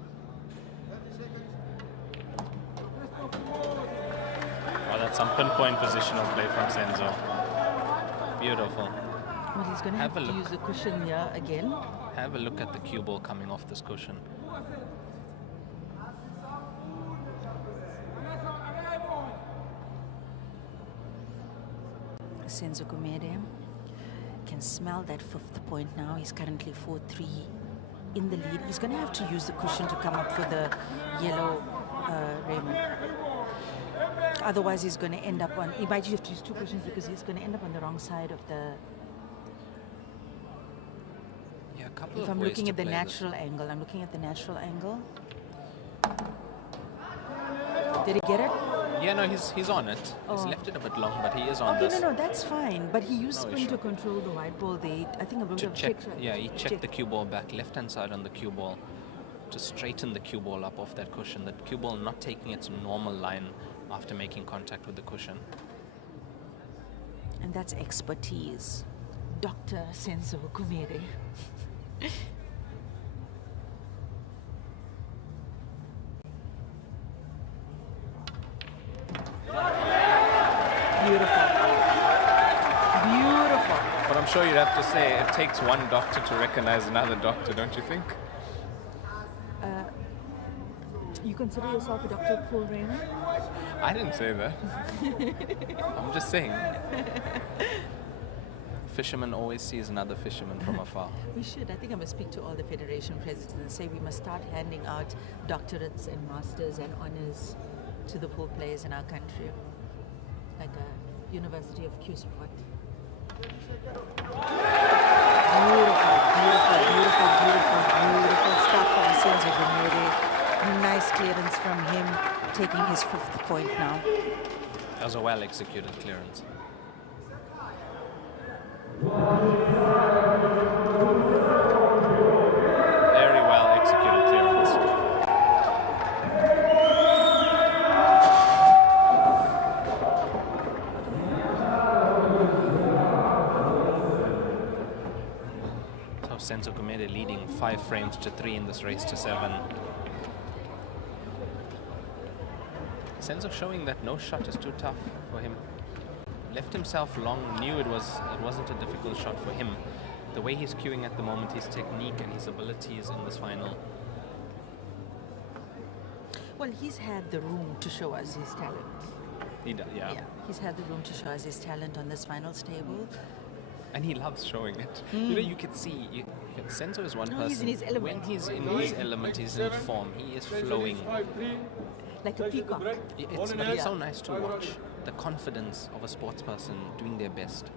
Oh, that's some pinpoint positional play from Senzo. Beautiful. Well, he's going to have to use the cushion here again. Have a look at the cue ball coming off this cushion. Senzo Gumede can smell that fifth point now. He's currently 4-3 in the lead. He's going to have to use the cushion to come up for the yellow Raymond. Otherwise, he's going to end up on... He might have to use two cushions because he's going to end up on the wrong side of the... Yeah, a couple if of I'm ways looking to at the play natural this. angle, I'm looking at the natural angle. Did he get it? Yeah, no, he's on it. He's left it a bit long, but he is on this. No, that's fine. But he used spin to control the white ball. I think a bit of check. Yeah, he checked the cue ball back, left-hand side on the cue ball, to straighten the cue ball up off that cushion. The cue ball not taking its normal line after making contact with the cushion. And that's expertise. Dr. Senzo Gumede. Beautiful. Beautiful. But I'm sure you'd have to say it takes one doctor to recognize another doctor, don't you think? You consider yourself a doctor, Paul Raymond? I didn't say that. I'm just saying. Fisherman always sees another fisherman from afar. We should. I think I must speak to all the federation presidents and say we must start handing out doctorates and masters and honors to the pool players in our country. Like a University of Q Sport. Beautiful stuff from Senzo Gumede. Nice clearance from him, taking his fifth point now. That was a well-executed clearance. Very well-executed clearance. So Senzo Gumede leading 5 frames to 3 in this race to 7. Senzo showing that no shot is too tough for him. Left himself long, knew it wasn't a difficult shot for him. The way he's cueing at the moment, his technique and his abilities in this final. Well, he's had the room to show us his talent. He does, yeah. He's had the room to show us his talent on this finals table. And he loves showing it. You know, you can see, Senzo is one person. He's in his element. When he's in his element, he's in form. He is flowing. Like a peacock. It's so nice to watch the confidence of a sports person doing their best.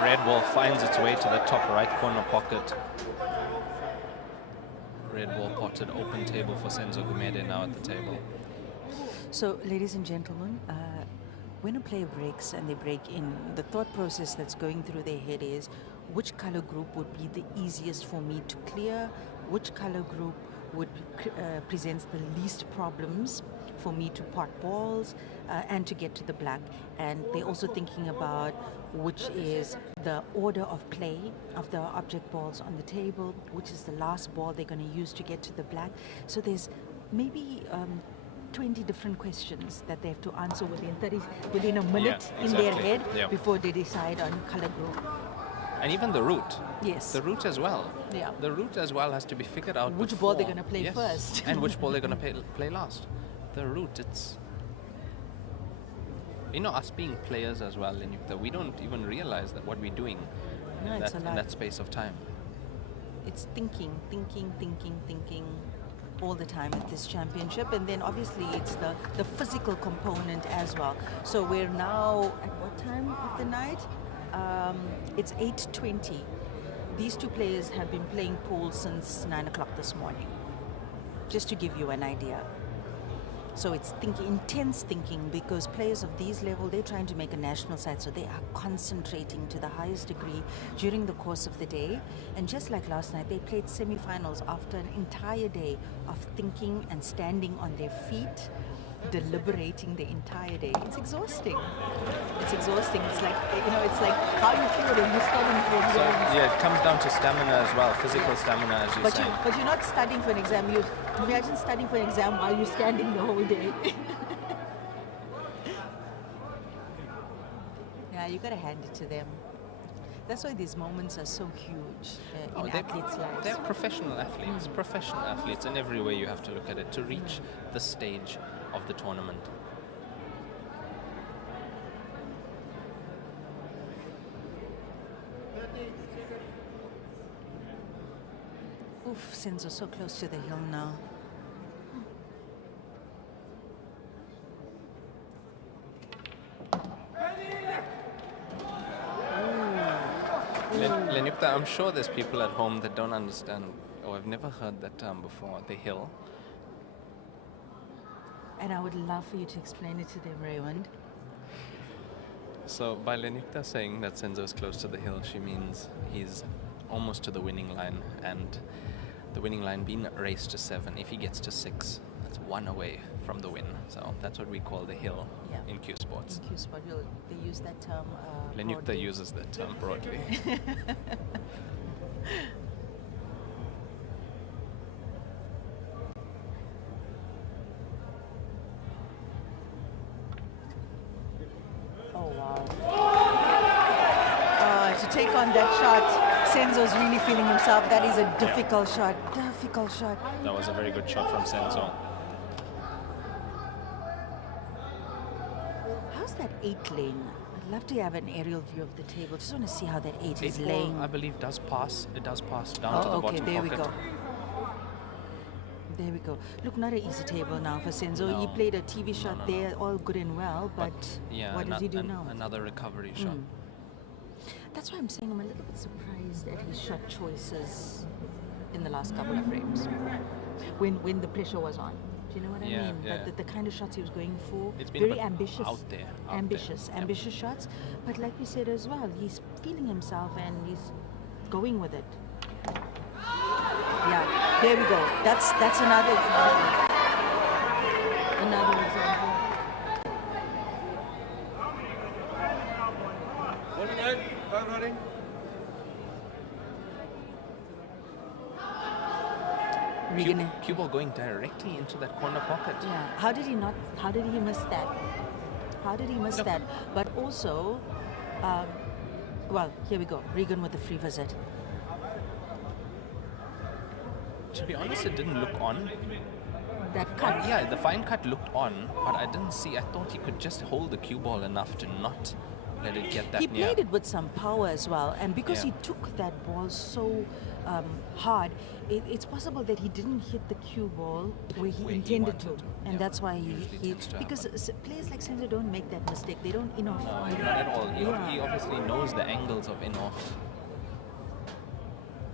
Red ball finds its way to the top right corner pocket. Red ball potted, open table for Senzo Gumede now at the table. So, ladies and gentlemen, when a player breaks and they break in, the thought process that's going through their head is, which color group would be the easiest for me to clear? Which color group presents the least problems for me to pot balls and to get to the black. And they're also thinking about which is the order of play of the object balls on the table, which is the last ball they're going to use to get to the black. So there's maybe 20 different questions that they have to answer within a minute in their head before they decide on color group. And even the route. Yes. The route as well. Yeah. The route as well has to be figured out. Which ball they're going to play first. And which ball they're going to play last. The route, it's... You know, us being players as well, we don't even realize that what we're doing in that space of time. It's thinking all the time at this championship, and then obviously it's the physical component as well. So we're now at what time of the night? It's 8:20. These two players have been playing pool since 9 o'clock this morning, just to give you an idea. So it's intense thinking, because players of these level, they're trying to make a national side, so they are concentrating to the highest degree during the course of the day. And just like last night, they played semi-finals after an entire day of thinking and standing on their feet, deliberating the entire day. It's exhausting. It's exhausting. It's like, it's like how you feel when you're studying for an exam. Yeah, it comes down to stamina as well, physical stamina, as you say. But you're not studying for an exam. You imagine studying for an exam while you're standing the whole day. Yeah, you got to hand it to them. That's why these moments are so huge in athletes' lives. They're professional athletes, in every way you have to look at it, to reach the stage of the tournament. Oof, Senzo so close to the hill now. Lenukta, I'm sure there's people at home that don't understand, or have never heard that term before, the hill. And I would love for you to explain it to them, Raymond. So by Lenukta saying that Senzo is close to the hill, she means he's almost to the winning line, and the winning line being raised to 7. If he gets to 6, that's 1 away from the win. So that's what we call the hill in Q Sports. In Q Sport, they use that term Lenukta uses that term broadly. Oh, wow. To take on that shot, Senzo's really feeling himself. That is a difficult shot. Difficult shot. That was a very good shot from Senzo. How's that 8 laying? I'd love to have an aerial view of the table. Just want to see how that 8 is laying. I believe does pass. It does pass down to the bottom there pocket. we go. There we go. Look, not an easy table now for Senzo. No. He played a TV shot there, all good and well, but what does he do now? Another recovery shot. That's why I'm saying I'm a little bit surprised at his shot choices in the last couple of frames. When the pressure was on. Do you know what I mean? Yeah. The kind of shots he was going for, It's been very ambitious. Out there. Ambitious shots. But like we said as well, he's feeling himself and he's going with it. Yeah, there we go. That's another example. Another example. Time running. Regan. Cue ball going directly into that corner pocket. Yeah. How did he miss that? How did he miss that? But also, well, here we go. Regan with the free visit. To be honest, it didn't look on. That cut. Yeah, the fine cut looked on, but I didn't see. I thought he could just hold the cue ball enough to not let it get that He near. played it with some power as well, and because he took that ball so hard, it's possible that he didn't hit the cue ball where he intended to, and that's why he because players like Senzo don't make that mistake. They don't in-off. No, not at all. He obviously knows the angles of in-off.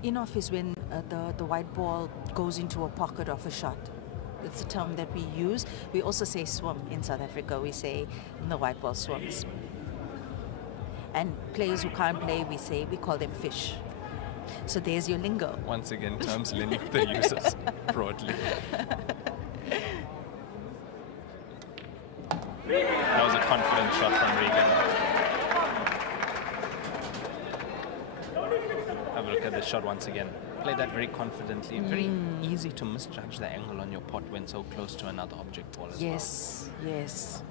In-off is when the white ball goes into a pocket of a shot. It's a term that we use. We also say swim in South Africa. We say the white ball swims. And players who can't play, we call them fish. So there's your lingo. Once again, terms Lenita uses broadly. That was a confident shot from Regan. Have a look at this shot once again. Play that very confidently. Very easy to misjudge the angle on your pot when so close to another object ball as well. Yes, yes.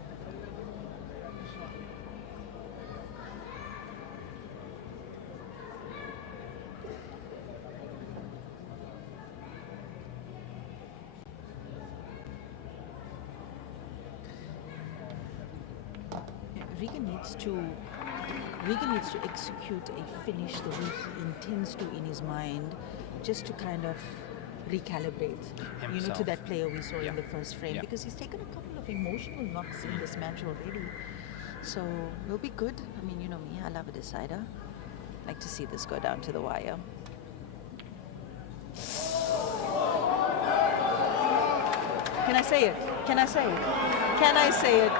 Regan needs to execute a finish the way he intends to in his mind, just to kind of recalibrate, Himself. to that player we saw in the first frame, Yeah. because he's taken a couple of emotional knocks in this match already. So it'll be good. I mean, you know me, I love a decider. Like to see this go down to the wire. Can I say it? Can I say it? Can I say it?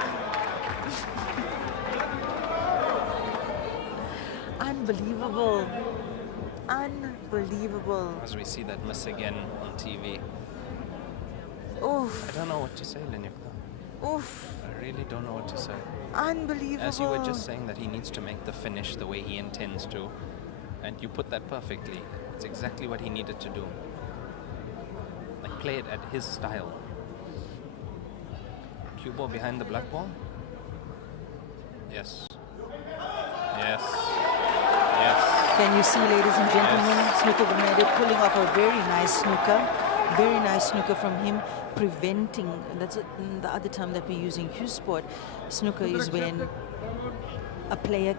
Unbelievable. Unbelievable. As we see that miss again on TV. Oof. I don't know what to say, Lenita. Oof. I really don't know what to say. Unbelievable. As you were just saying that he needs to make the finish the way he intends to. And you put that perfectly. It's exactly what he needed to do. Like, play it at his style. Cue ball behind the black ball? Yes. Yes. Yes. Can you see, ladies and gentlemen, Snooker Gumede pulling off a very nice snooker. Very nice snooker from him, preventing, that's the other term that we're using, cue sport. Snooker is when a player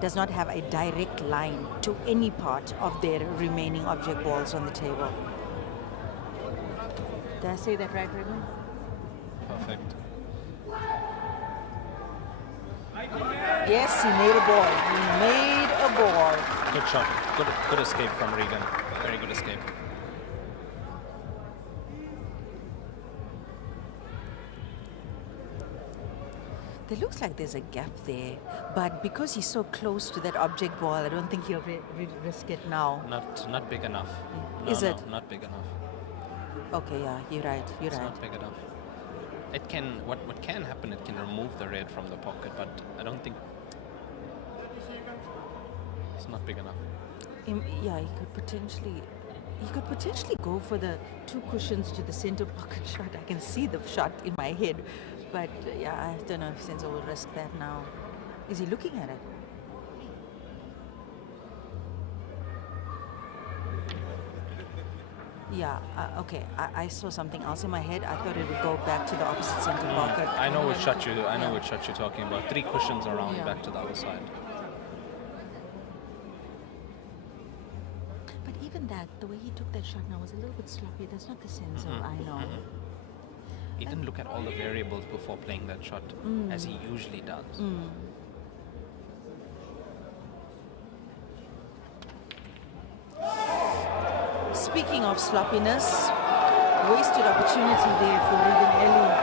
does not have a direct line to any part of their remaining object balls on the table. Did I say that right, Regan? Perfect. Yes, he made a ball. He made a ball. Good shot. Good escape from Regan. Very good escape. There looks like there's a gap there, but because he's so close to that object ball, I don't think he'll risk it now. Not big enough. No, Is it? No, not big enough. Okay, yeah, you're right. You're It's right. not big enough. It can, what can happen, it can remove the red from the pocket, but I don't think it's not big enough. Yeah, he could potentially go for the two cushions to the center pocket shot. I can see the shot in my head, but yeah, I don't know if Senzo will risk that now. Is he looking at it? Yeah, okay. I saw something else in my head. I thought it would go back to the opposite center pocket. I know which shot you're talking about. 3 cushions around back to the other side. But even that, the way he took that shot now was a little bit sloppy. That's not the Senzo, I know. He didn't look at all the variables before playing that shot, as he usually does. Speaking of sloppiness, wasted opportunity there for Regan Ellie.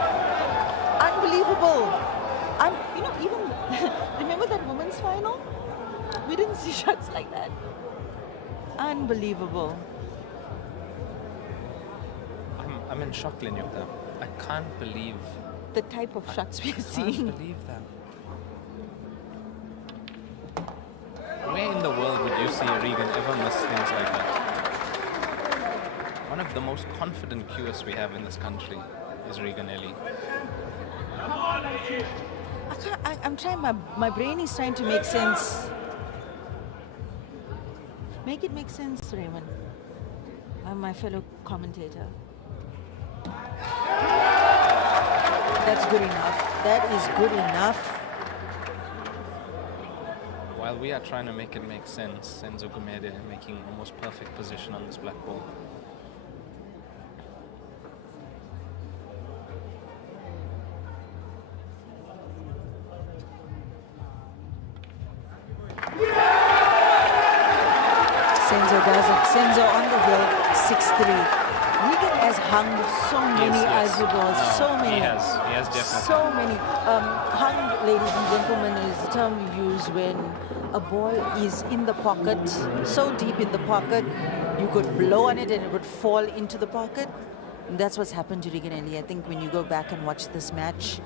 Unbelievable. Even remember that women's final? We didn't see shots like that. Unbelievable. I'm in shock, Lenita. I can't believe The type of shots we are I seeing. can't believe that. Where in the world would you see Regan ever miss things like that? One of the most confident cuers we have in this country is Regan Ellie. I'm trying, my brain is trying to make sense. Make it make sense, Raymond. My fellow commentator. That's good enough. That is good enough. While we are trying to make it make sense, Senzo Gumede making almost perfect position on this black ball. Senzo does it. Senzo on the hill, 6-3. Regan has hung so many ivory balls, No, so many. He has definitely. So many. Hung, ladies and gentlemen, is the term we use when a ball is in the pocket, so deep in the pocket, you could blow on it and it would fall into the pocket. And that's what's happened to Regan Ellie. I think when you go back and watch this match,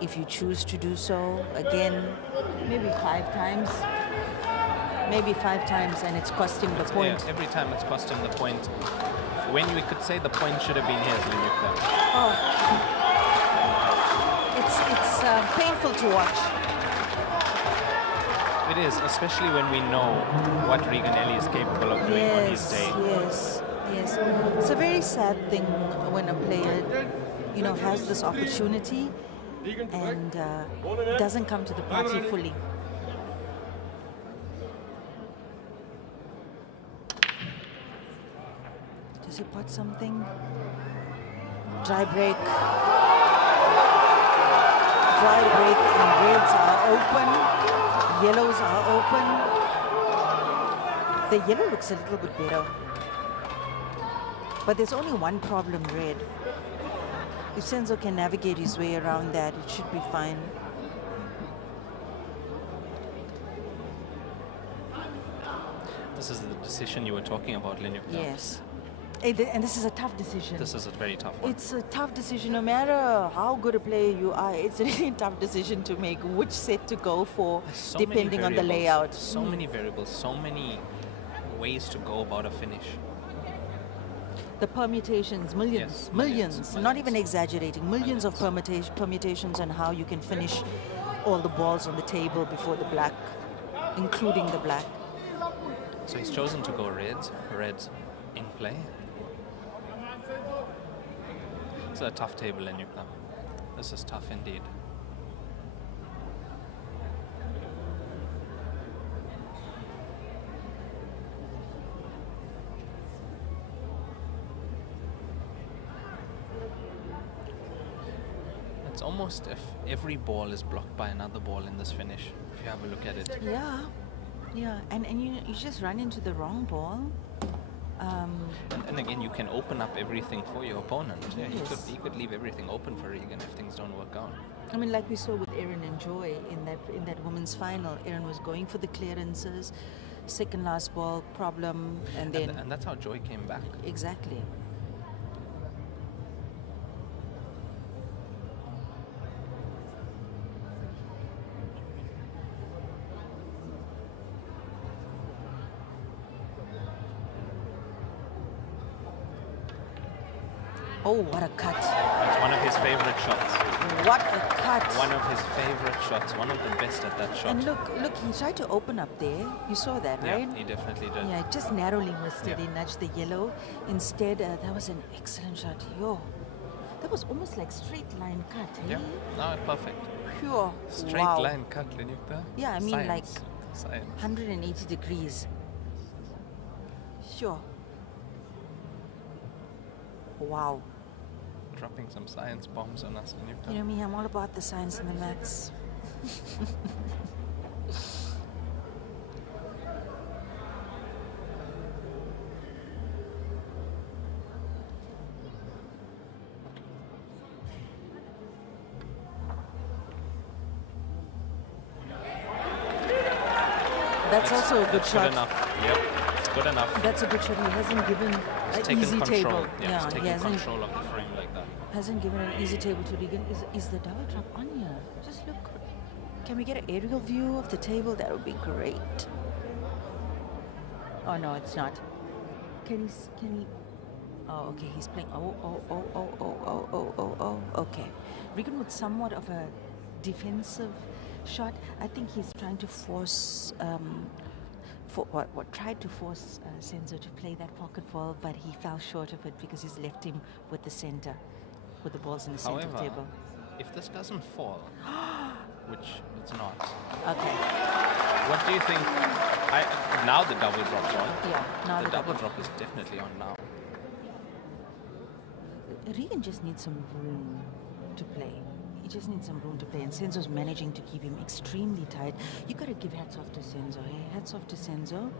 if you choose to do so, again, maybe 5 times. Maybe 5 times, and it's cost him the point. Yeah, every time it's cost him the point. When we could say the point should have been his, Linyukta. Oh. It's painful to watch. It is, especially when we know what Regan Ellie is capable of doing on his day. Yes. It's a very sad thing when a player, has this opportunity and doesn't come to the party fully. Does he pot something? Dry break. Dry break, and reds are open. Yellows are open. The yellow looks a little bit better. But there's only one problem, red. If Senzo can navigate his way around that, it should be fine. This is the decision you were talking about, Linyukta. Yes. And this is a tough decision. This is a very tough one. It's a tough decision. No matter how good a player you are, it's a really tough decision to make which set to go for, So depending on the many layout. So many variables, so many ways to go about a finish. The permutations, millions, Yes, millions, not even exaggerating, millions of permutations on how you can finish all the balls on the table before the black, including the black. So he's chosen to go reds in play. It's a tough table, Linyukta. This is tough indeed. It's almost if every ball is blocked by another ball in this finish, if you have a look at it. Yeah, and you just run into the wrong ball. And again, you can open up everything for your opponent. Yeah, Yes. he could leave everything open for Regan if things don't work out. I mean, like we saw with Erin and Joy in that women's final. Erin was going for the clearances, second last ball problem, and then And that's how Joy came back. exactly. Oh, what a cut! It's one of his favorite shots. What a cut! One of his favorite shots. One of the best at that shot. And look, he tried to open up there. You saw that, right? Yeah, he definitely did. Yeah, just narrowly missed it. Yeah. He nudged the yellow. Instead, that was an excellent shot. Yo, that was almost like straight line cut. Yeah. Eh? No, perfect. Pure. Straight wow. line cut, Linyukta. Yeah, I mean Science. Science. 180 degrees. Sure. Wow. Dropping some science bombs on us, Linyukta. You know me, I'm all about the science and the maths. That's also a good That's shot. good enough. Yep, it's good enough. That's a good shot. He hasn't given He's an taken easy control. table. Yeah, he's he taken hasn't, control of the frame like that. hasn't given an easy table to Regan. Is the double drop on here? Just look. Can we get an aerial view of the table? That would be great. Oh no, it's not. Can he? Oh, okay. He's playing. Oh. Okay. Regan with somewhat of a defensive shot. I think he's trying to force. Tried to force Senzo to play that pocket ball, but he fell short of it because he's left him with the center, with the balls in the center However, table. if this doesn't fall, which it's not, Okay. what do you think? Now the double drop's on. Yeah. Now The double drop is definitely on now. Regan just needs some room to play. He just needs some room to play, and Senzo's managing to keep him extremely tight. You got to give hats off to Senzo. Hey, hats off to Senzo.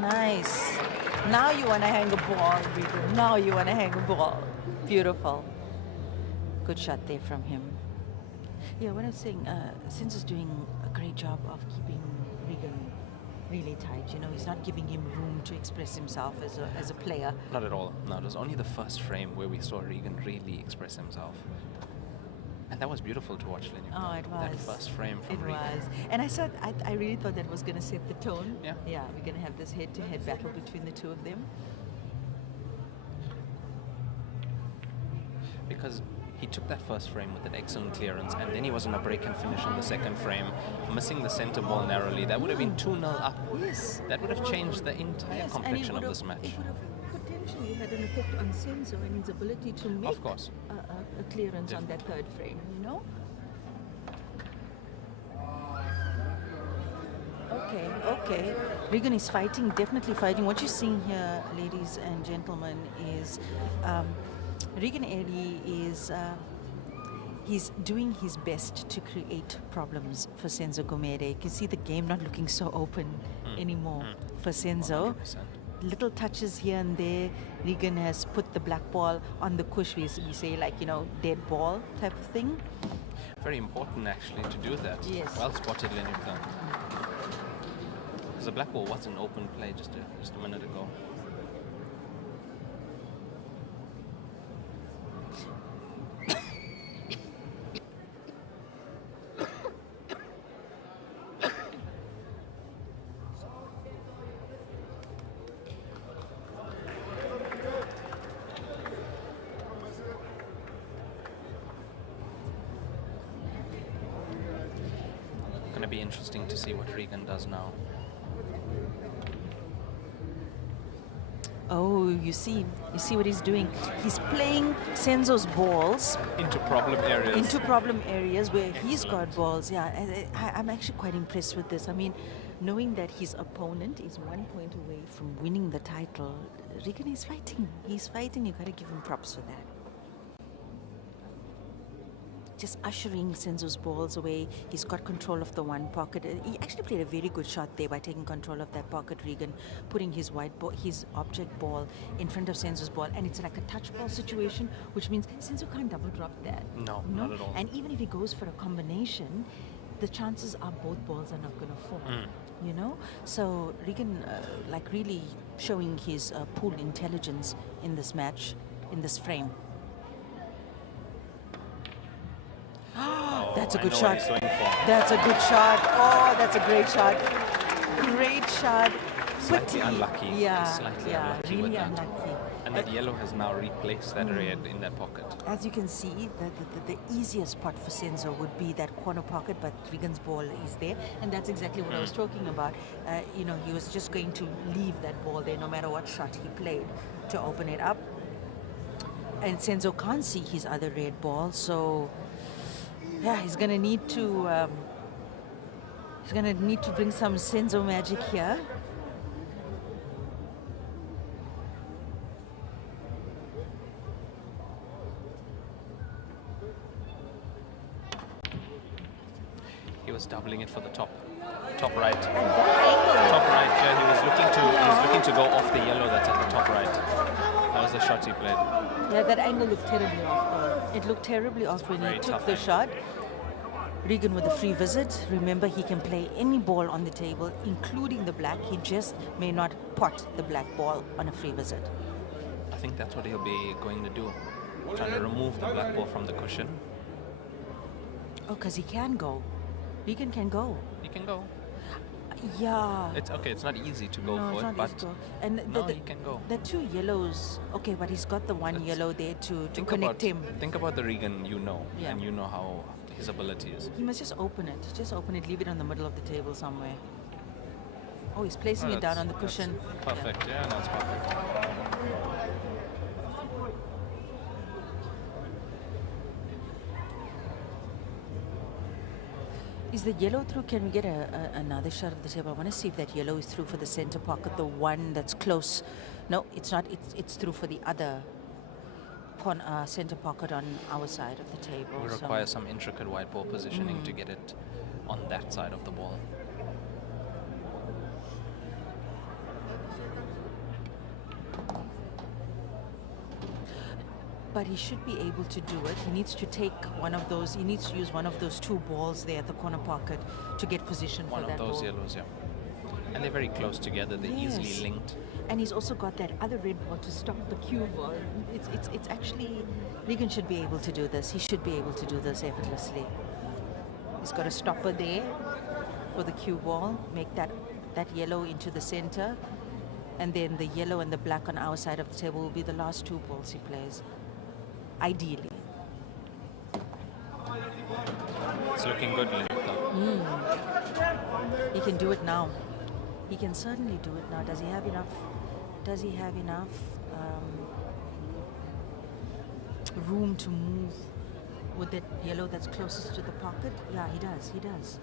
Nice. Now you want to hang a ball, Regan. Now you want to hang a ball. Beautiful. Good shot there from him. Yeah, what I was saying, Senzo's doing a great job of keeping Regan really tight. You know, he's not giving him room to express himself as a player. Not at all. No, it was only the first frame where we saw Regan really express himself. And that was beautiful to watch, Lenny. Oh, it was. That first frame from Regan. It was. And I really thought that was going to set the tone. Yeah. Yeah, we're going to have this head-to-head battle between the two of them. Because he took that first frame with an excellent clearance, and then he was on a break and finish on the second frame, missing the center ball narrowly. That would have been 2-0 up. Yes. That would have changed the entire complexion of this match. It would have potentially had an effect on Senzo and his ability to make Of course. a clearance on that third frame, you know? Okay. Regan is fighting, definitely fighting. What you're seeing here, ladies and gentlemen, is Regan Eddy is he's doing his best to create problems for Senzo Gomede. You can see the game not looking so open anymore for Senzo. 100%. Little touches here and there. Regan has put the black ball on the cush. We say, like, you know, dead ball type of thing. Very important, actually, to do that. Yes. Well spotted, Lenuka. Because the black ball was an open play just a minute ago. Gonna be interesting to see what Regan does now. Oh, you see what he's doing. He's playing Senzo's balls Into problem areas. Where he's got balls. Yeah, I'm actually quite impressed with this. I mean, knowing that his opponent is 1 point away from winning the title, Regan is fighting. He's fighting. You got to give him props for that. Just ushering Senzo's balls away. He's got control of the one pocket. He actually played a very good shot there by taking control of that pocket, Regan, putting his his object ball in front of Senzo's ball, and it's like a touch ball situation, which means Senzo can't double drop that. No, not at all. And even if he goes for a combination, the chances are both balls are not going to fall. You know, so Regan, like, really showing his pool intelligence in this match, in this frame. That's a good shot. That's a good shot. Oh, that's a great shot. Great shot. Slightly unlucky. Yeah, Slightly unlucky really with that. unlucky. And that yellow has now replaced that red in that pocket. As you can see, the easiest spot for Senzo would be that corner pocket, but Regan's ball is there, and that's exactly what I was talking about. You know, he was just going to leave that ball there no matter what shot he played to open it up. And Senzo can't see his other red ball, so yeah, he's gonna need to bring some Senzo magic here. He was doubling it for the top right. At that angle. Top right, yeah, he was looking to go off the yellow that's at the top right. That was the shot he played. Yeah, that angle looked terribly off though. It looked terribly off when he took the shot. Regan with a free visit. Remember, he can play any ball on the table, including the black. He just may not pot the black ball on a free visit. I think that's what he'll be going to do. Trying to remove the black ball from the cushion. Oh, because he can go. Regan can go. He can go. Yeah. It's okay, it's not easy to go No, for it's it, not but easy to go. And he can go. The two yellows, okay, but he's got the one yellow there to connect him. Think about the Regan you know, Yeah. and you know how his ability is. He must just open it. Just open it, leave it on the middle of the table somewhere. Oh, he's placing it down on the cushion. Perfect, yeah, that's perfect. Is the yellow through? Can we get another shot of the table? I want to see if that yellow is through for the center pocket, the one that's close. No, it's not. It's through for the other center pocket on our side of the table. We require some intricate white ball positioning to get it on that side of the ball. but he should be able to do it. He needs to take one of those, he needs to use one of those 2 balls there at the corner pocket to get position for that ball. One of those yellows, yeah. And they're very close together, they're easily linked. And he's also got that other red ball to stop the cue ball. It's actually, Regan should be able to do this. He should be able to do this effortlessly. He's got a stopper there for the cue ball, make that yellow into the center, and then the yellow and the black on our side of the table will be the last 2 balls he plays, ideally. It's looking good, Linda. He can do it now. He can certainly do it now. Does he have enough? Does he have enough room to move with that yellow that's closest to the pocket? Yeah, he does. He does.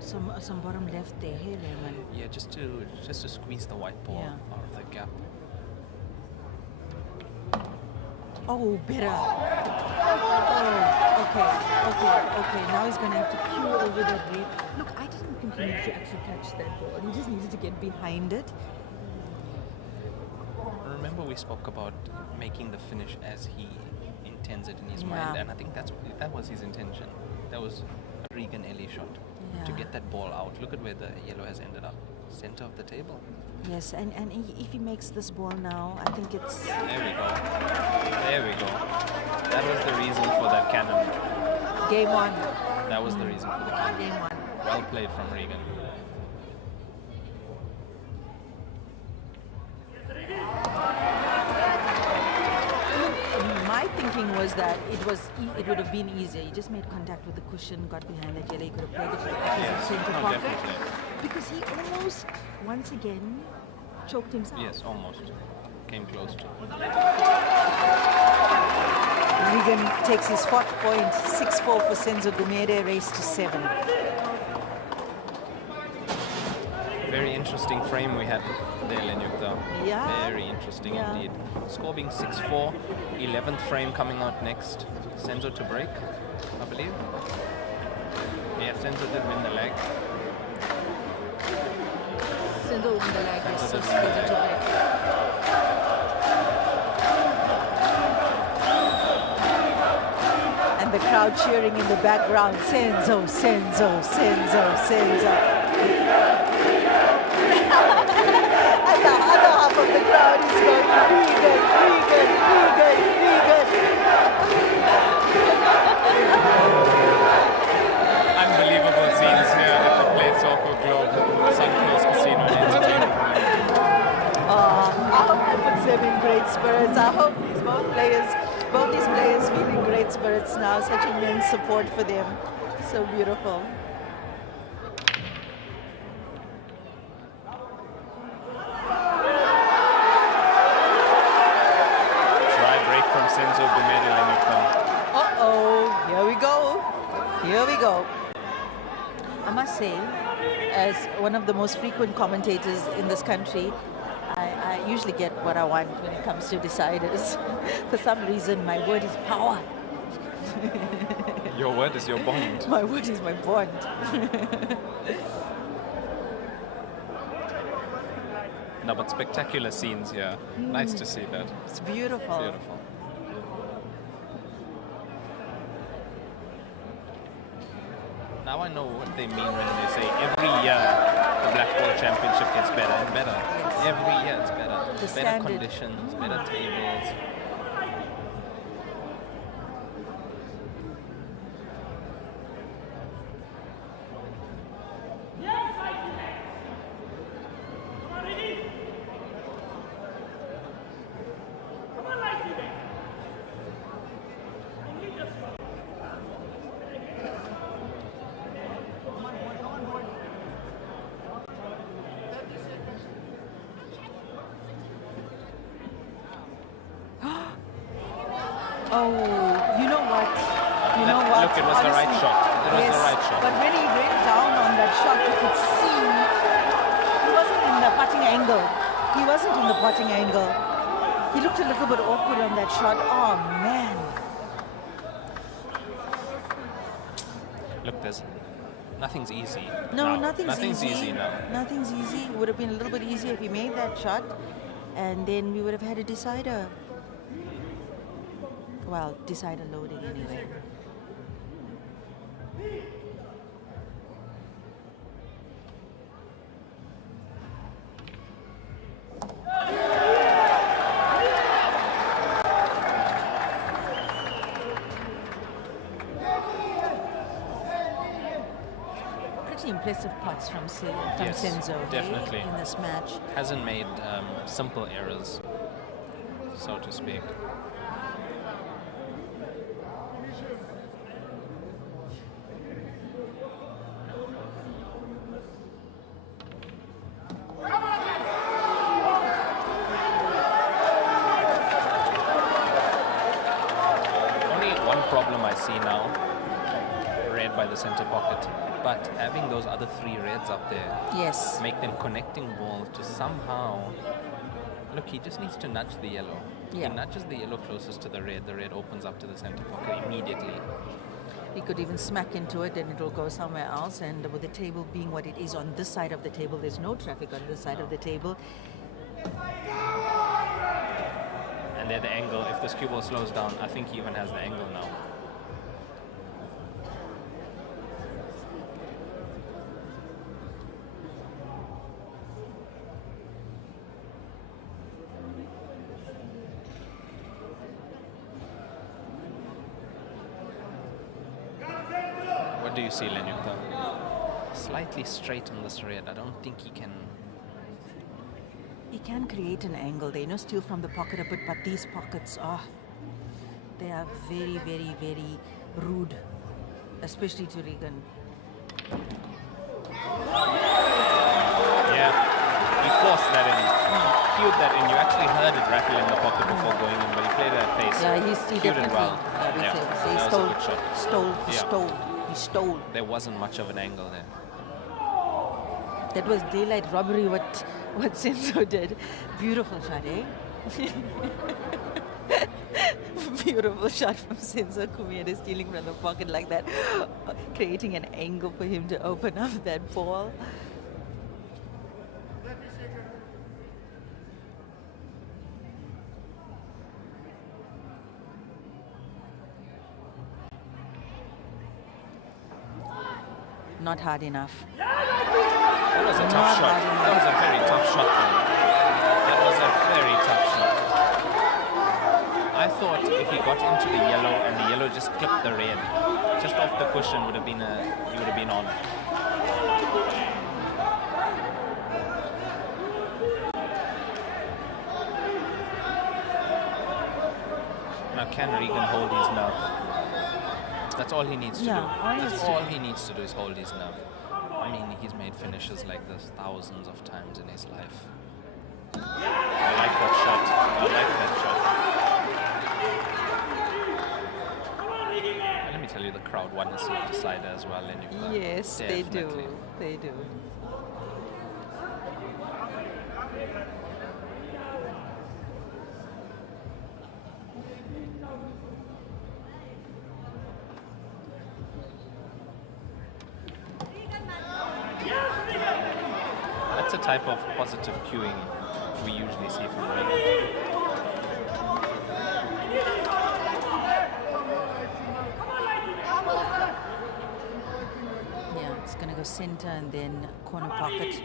Some bottom left there. Hey, Raymond. Yeah, just to squeeze the white ball out of the gap. Oh, better. Oh, okay. Now he's going to have to cue over that red. Look, I didn't think he needed to actually catch that ball. He just needed to get behind it. Remember we spoke about making the finish as he intends it in his mind, and I think that was his intention. That was a Regan Ellie shot. To get that ball out. Look at where the yellow has ended up. Center of the table. Yes, and if he makes this ball now, I think it's... There we go. There we go. That was the reason for that cannon. Game 1. That was the reason for the cannon. Game 1. Well played from Regan. My thinking was that it would have been easier. He just made contact with the cushion, got behind that yellow. He could have played it like center pocket. Definitely. Because he almost, once again, choked himself. Yes, almost. Came close to. Regan takes his 4th point, 6-4 for Senzo Gumede, race to 7. Very interesting frame we had there, Lenyukta. Yeah. Very interesting indeed. Score being 6-4, 11th frame coming out next. Senzo to break, I believe. Yeah, Senzo did win the leg. Senzo won the leg, yes, so Senzo to break. And the crowd cheering in the background, Senzo, Senzo, Senzo, Senzo. And the other half of the crowd is going, Regan, Regan, Regan, Regan. Unbelievable scenes here at the Play Soccer Globe Suncoast Casino and Entertainment. I hope that puts them in great spirits. I hope both these players feel in great spirits now. Such immense support for them. So beautiful. Senzo Gumede Lenyukta. Uh-oh, here we go. Here we go. I must say, as one of the most frequent commentators in this country, I usually get what I want when it comes to deciders. For some reason, my word is power. Your word is your bond. My word is my bond. No, but spectacular scenes here. Nice to see that. It's beautiful. Beautiful. Now I know what they mean when they say every year the Black Ball Championship gets better and better. Yes. Every year it's better. The better standard. Conditions, better tables. Oh, you know what? You know what? Look, it was the right shot. It was the right shot. But when he went down on that shot, you could see he wasn't in the putting angle. He wasn't in the putting angle. He looked a little bit awkward on that shot. Oh, man. Look, nothing's easy. No, now. nothing's easy now. Nothing's easy. It would have been a little bit easier if he made that shot, and then we would have had a decider. Well, decider loading anyway. Pretty impressive pots from Yes, Senzo definitely. in this match. Hasn't made simple errors, so to speak. Only one problem I see now, red by the center pocket, but having those other 3 reds up there Yes. make them connecting balls to somehow. Look, he just needs to nudge the yellow. Yeah. He nudges the yellow closest to the red opens up to the center pocket immediately. He could even smack into it and it will go somewhere else. And with the table being what it is on this side of the table, there's no traffic on this side of the table. And there the angle, if this cue ball slows down, I think he even has the angle now. What do you see, Lenyukta? Slightly straight on this red. I don't think he can. He can create an angle there, steal from the pocket a bit, but these pockets they are very, very, very rude, especially to Regan. Yeah, he forced that in. Cued that in. You actually heard it rattle in the pocket before going in, but he played it at pace. Yeah, he cued it definitely. well. Yeah, That he was a good shot. He stole. There wasn't much of an angle there. That was daylight robbery. What Senzo did. Beautiful shot, eh? Beautiful shot from Senzo Kumeda, stealing from the pocket like that, creating an angle for him to open up that ball. Not hard enough. That was a tough shot. That was a very tough shot, man. That was a very tough shot. I thought if he got into the yellow and the yellow just clipped the red, just off the cushion, he would have been on. Now can Regan hold his nerve? That's all he needs to do. That's all he needs to do is hold his nerve. I mean, he's made finishes like this thousands of times in his life. I like that shot. I like that shot. And let me tell you, the crowd want to see a decider as well. Yes, Definitely. they do. They do. That's a type of positive cueing we usually see from Regan. Yeah, it's going to go center and then corner pocket.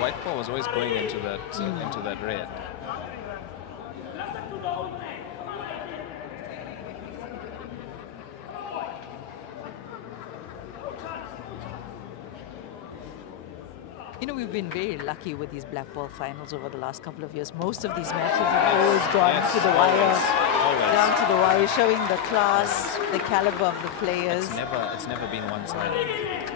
White ball was always going into that red. We've been very lucky with these black ball finals over the last couple of years. Most of these matches have always gone to the wire, down to the wire, showing the class, the caliber of the players. It's never been one-sided.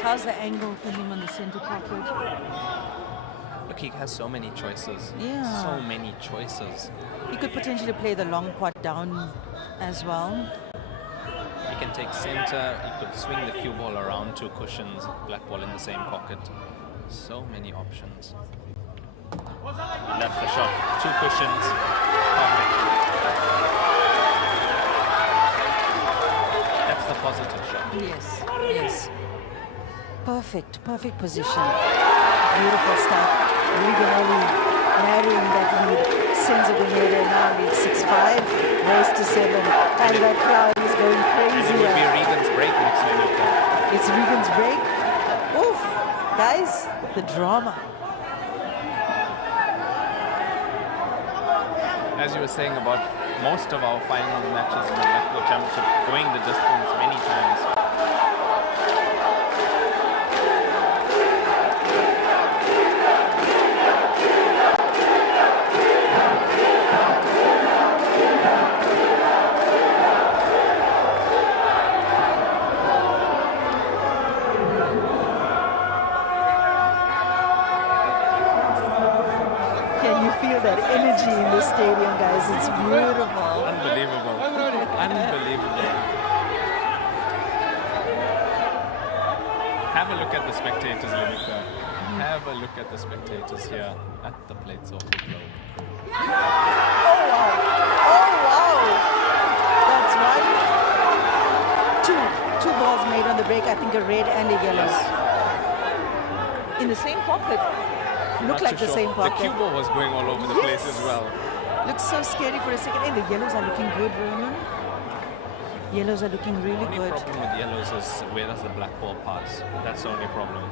How's the angle for him on the center pocket? Look, he has so many choices. Yeah. So many choices. He could potentially play the long pot down as well. can take center. He could swing the cue ball around 2 cushions. Black ball in the same pocket. So many options. And that's the shot. 2 cushions. Perfect. That's the positive shot. Yes, yes. Perfect position. Beautiful stuff. Regan Ellie narrowing that lead. Senzo now leads 6-5. Race to 7. And that crowd is going crazy. It would be Regan's break next time. It's Regan's break. Oof. Guys, the drama. As you were saying about most of our final matches in the Blackpool Championship going the distance many times. That energy in the stadium, guys. It's beautiful. Unbelievable. Unbelievable. Have a look at the spectators, Limika. Have a look at the spectators here at the plates of the globe. Oh, wow. Oh, wow. That's one. Two balls made on the break. I think a red and a yellow. Yes. In the same pocket. Look like the same pocket. The cue ball was going all over the place as well. Looks so scary for a second. And the yellows are looking good, Roman. Yellows are looking really good. The only problem with yellows is where does the black ball pass? That's the only problem.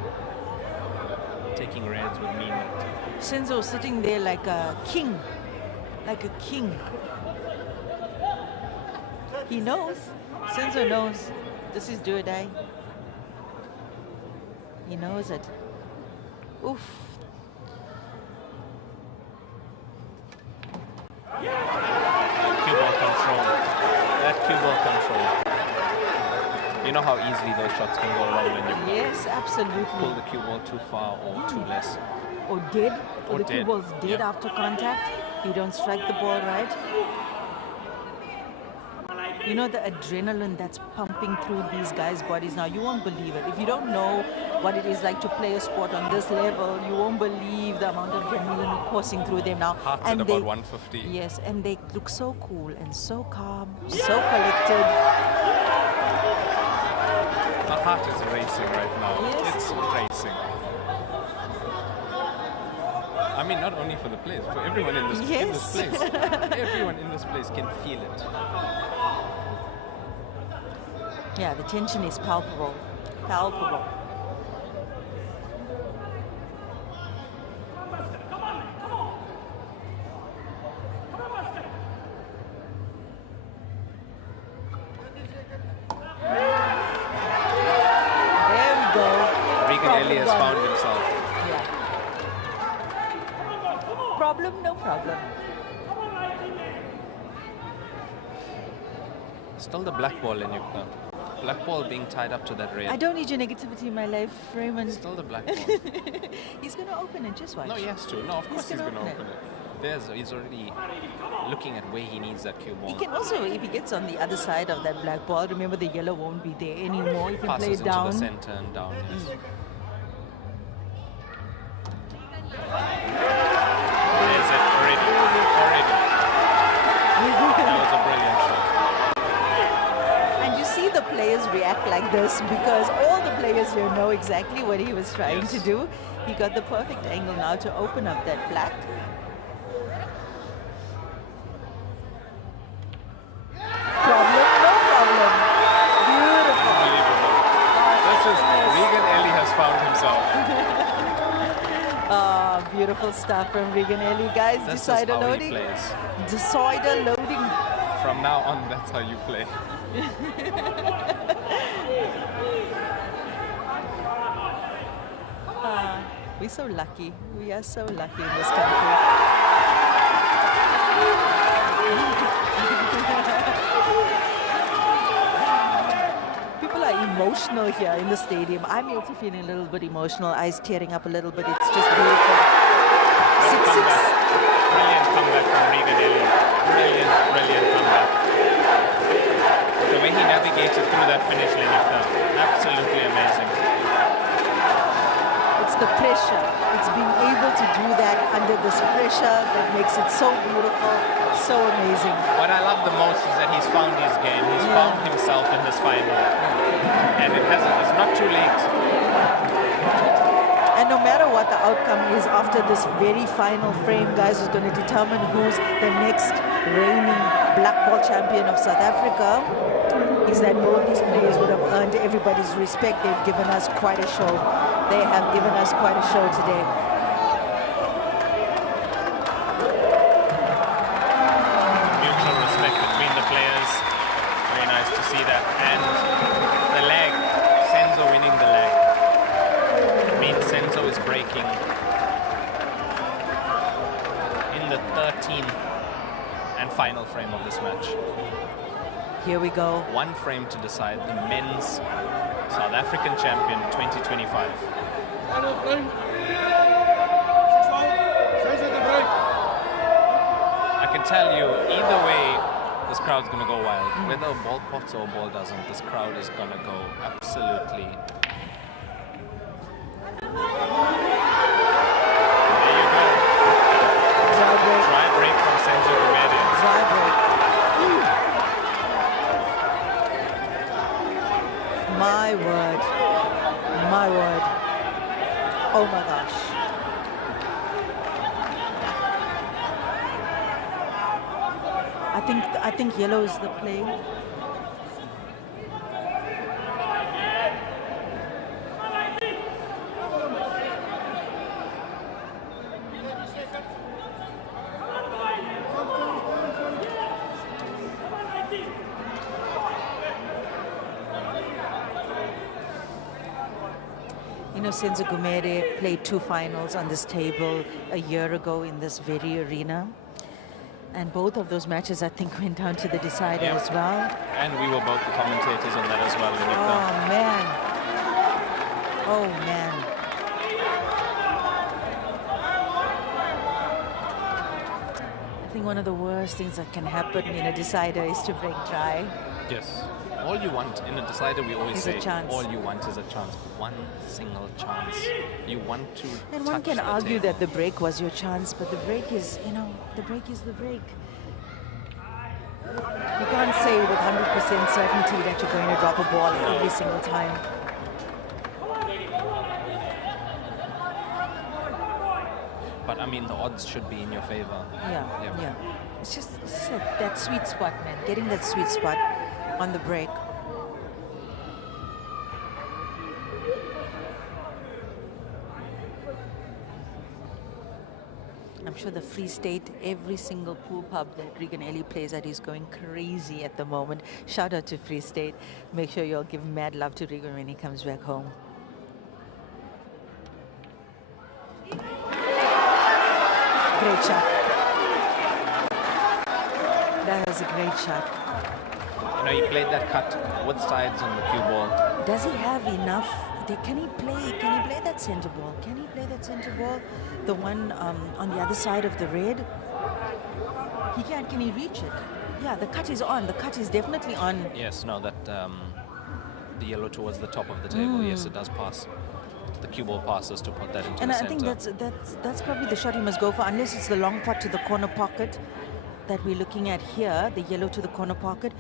Taking reds would mean that. Senzo sitting there like a king. Like a king. He knows. Senzo knows. This is do or die. He knows it. Oof. Cue ball control. That cue ball control. You know how easily those shots can go wrong when you absolutely. Pull the cue ball too far or too less. Or dead. Or the cue ball's dead after contact. You don't strike the ball right. You know the adrenaline that's pumping through these guys' bodies now. You won't believe it. If you don't know what it is like to play a sport on this level, you won't believe the amount of adrenaline coursing through them now. Hearts at about 150. Yes, and they look so cool and so calm, so collected. My heart is racing right now. Yes. It's racing. I mean, not only for the players, for everyone in this place. Everyone in this place can feel it. Yeah, the tension is palpable. Palpable. There we go. Regan Ellie has found himself. Yeah. Problem, no problem. Still the black ball in Yukna. Black ball being tied up to that red. I don't need your negativity in my life, Raymond. Still the black ball. He's going to open it, just watch. No, he has to. No, of course he's going to open it. He's already looking at where he needs that cue ball. He can also, if he gets on the other side of that black ball, remember the yellow won't be there anymore. He can Passes play it down. into the center and down, yes. There's it already. That was a brilliant shot. See the players react like this because all the players here know exactly what he was trying to do. He got the perfect angle now to open up that black. Problem, no problem. Beautiful. Unbelievable. This is Regan Ellie has found himself. Beautiful stuff from Regan Ellie. Guys, decider loading. Decider loading. From now on, that's how you play. We're so lucky. We are so lucky in this country. People are emotional here in the stadium. I'm also feeling a little bit emotional. Eyes tearing up a little bit. It's just beautiful. 6-6. Brilliant comeback from Regan Ellie. Brilliant comeback. The way he navigated through that finish line, absolutely amazing. It's the pressure. It's being able to do that under this pressure that makes it so beautiful, so amazing. What I love the most is that he's found his game. He's found himself in this final. And it's not too late. And no matter what the outcome is after this very final frame, guys, is going to determine who's the next reigning black ball champion of South Africa, is that both these players would have earned everybody's respect. They've given us quite a show. They have given us quite a show today. Mutual respect between the players. Very nice to see that. And the leg, Senzo winning the leg. It means Senzo is breaking in the 13th and final frame of this match. Here we go. One frame to decide the men's South African champion 2025. I can tell you, either way, this crowd's going to go wild. Whether a ball pops or a ball doesn't, this crowd is going to go absolutely. There you go. Dry break from Senzo Gumede. Dry break. My word. My word. Oh my gosh. I think yellow is the play. You know, Senzo Gumede played 2 finals on this table a year ago in this very arena. And both of those matches, I think, went down to the decider as well. And we were both the commentators on that as well. Oh, man. Oh, man. I think one of the worst things that can happen in a decider is to break dry. Yes. All you want in a decider, we always say, all you want is a chance. One single chance. You want to And one can argue that the break was your chance, but the break is, you know, the break is the break. You can't say with 100% certainty that you're going to drop a ball every single time. But, I mean, the odds should be in your favor. Yeah. It's just that sweet spot, man. Getting that sweet spot on the break. I'm sure the Free State, every single pool pub that Regan Ellie plays at is going crazy at the moment. Shout out to Free State. Make sure you all give mad love to Regan when he comes back home. Great shot. That was a great shot. You know, he played that cut both sides on the cue ball. Does he have enough? Can he play that center ball? Can he play that center ball? The one on the other side of the red? He can. Can he reach it? Yeah, the cut is on. The cut is definitely on. Yes, no, that the yellow towards the top of the table. Yes, it does pass. The cue ball passes to put that into and the I center. think that's probably the shot he must go for, unless it's the long pot to the corner pocket that we're looking at here, the yellow to the corner pocket.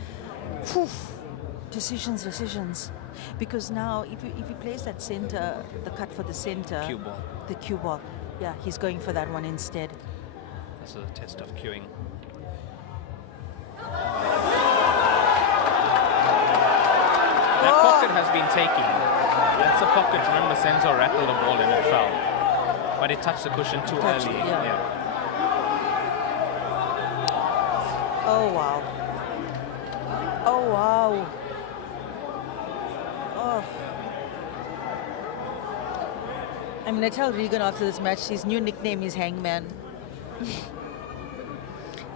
Phew. Decisions. Because now, if he plays that center, the cut for the center, the cue ball, yeah, he's going for that one instead. This is a test of cueing. That pocket has been taken. That's a pocket. Remember, Senzo rattled the ball and it fell, but it touched the cushion too early. Yeah. Oh wow. Oh wow. Oh. I'm gonna tell Regan after this match his new nickname is Hangman.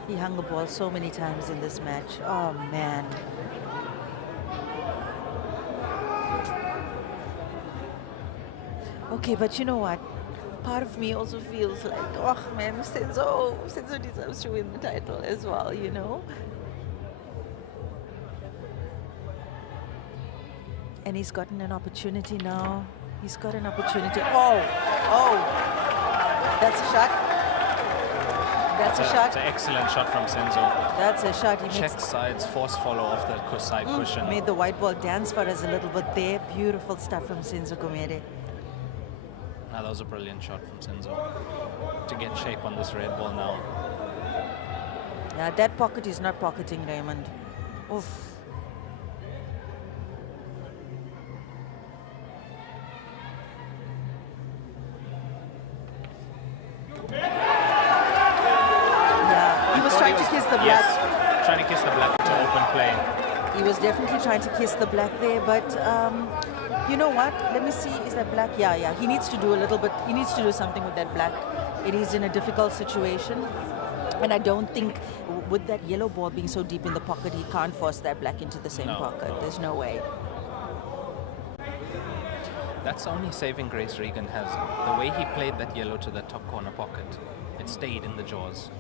He hung a ball so many times in this match. Oh man. Okay, but you know what? Part of me also feels like, oh man, Senzo deserves to win the title as well, you know? And he's gotten an opportunity now. He's got an opportunity. Oh, that's a shot. That's a shot. It's an excellent shot from Senzo. That's a shot. He Check sides, force follow off the side cushion. made the white ball dance for us a little bit there. Beautiful stuff from Senzo Gumere. Now that was a brilliant shot from Senzo. To get shape on this red ball now. Yeah, that pocket is not pocketing, Raymond. Oof. Trying to kiss the black. Yes, trying to kiss the black to open play. He was definitely trying to kiss the black there, but you know what? Let me see. Is that black? Yeah. He needs to do a little bit. He needs to do something with that black. It is in a difficult situation, and I don't think with that yellow ball being so deep in the pocket, he can't force that black into the same pocket. No. There's no way. That's the only saving grace Regan has. The way he played that yellow to the top corner pocket, it stayed in the jaws.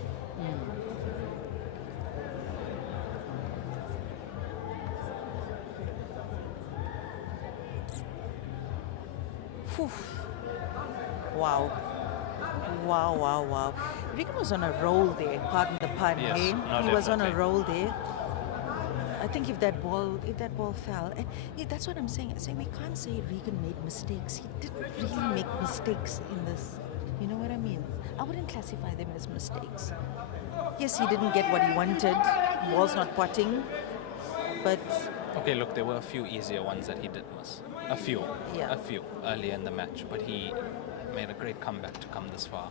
Wow. Regan was on a roll there, pardon the pun. Yes, eh? no, He was on a definitely. roll there. I think if that ball fell, and that's what I'm saying. We can't say Regan made mistakes. He didn't really make mistakes in this. You know what I mean? I wouldn't classify them as mistakes. Yes, he didn't get what he wanted. Ball's not potting, but Okay, look, there were a few easier ones that he did miss. A few earlier in the match, but he made a great comeback to come this far.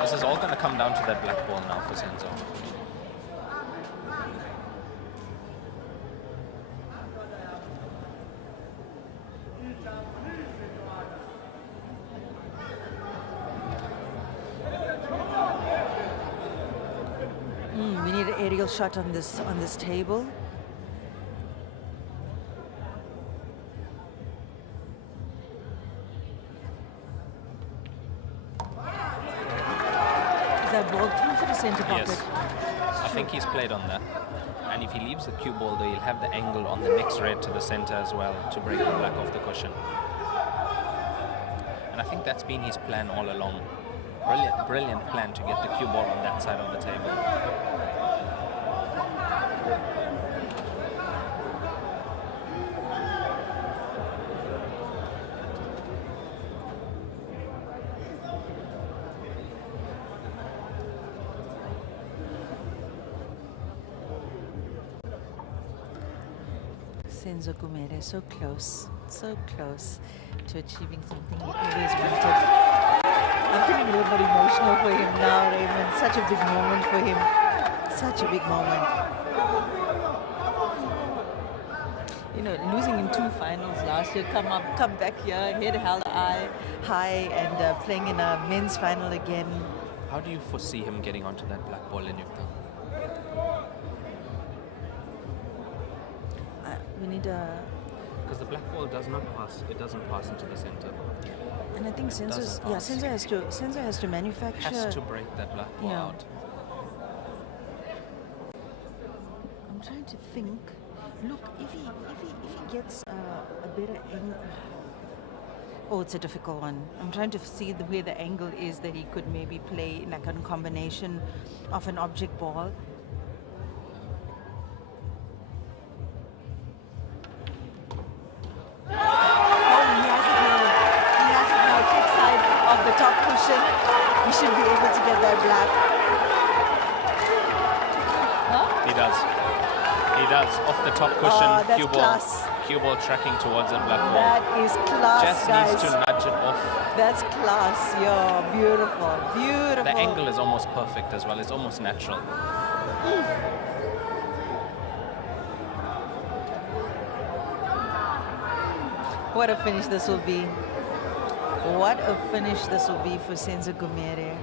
This is all going to come down to that black ball now for Senzo. we need an aerial shot on this table. Is that ball through for the center pocket? Yes. I think he's played on that. And if he leaves the cue ball there, he'll have the angle on the next red to the center as well to break the black off the cushion. And I think that's been his plan all along. Brilliant plan to get the cue ball on that side of the table. Senzo Gumere, so close to achieving something he always wanted. I'm feeling a little bit emotional for him now, Raymond. Such a big moment for him. Such a big moment. You know, losing in 2 finals last year, come back here, head held high, and playing in a men's final again. How do you foresee him getting onto that black ball in Yukta? We need a... Because the black ball does not pass. It doesn't pass into the center. And I think Senzo has to manufacture... Has to break that black ball out. I'm trying to think. Look, if he gets a better angle... Oh, it's a difficult one. I'm trying to see where the angle is that he could maybe play like a combination of an object ball. He should be able to get that black. Huh? He does. Off the top cushion, cue ball tracking towards the black ball. That is class, Just guys. needs to nudge it off. That's class. Yeah, beautiful. The angle is almost perfect as well. It's almost natural. What a finish this will be. What a finish this will be for Senzo Gumere.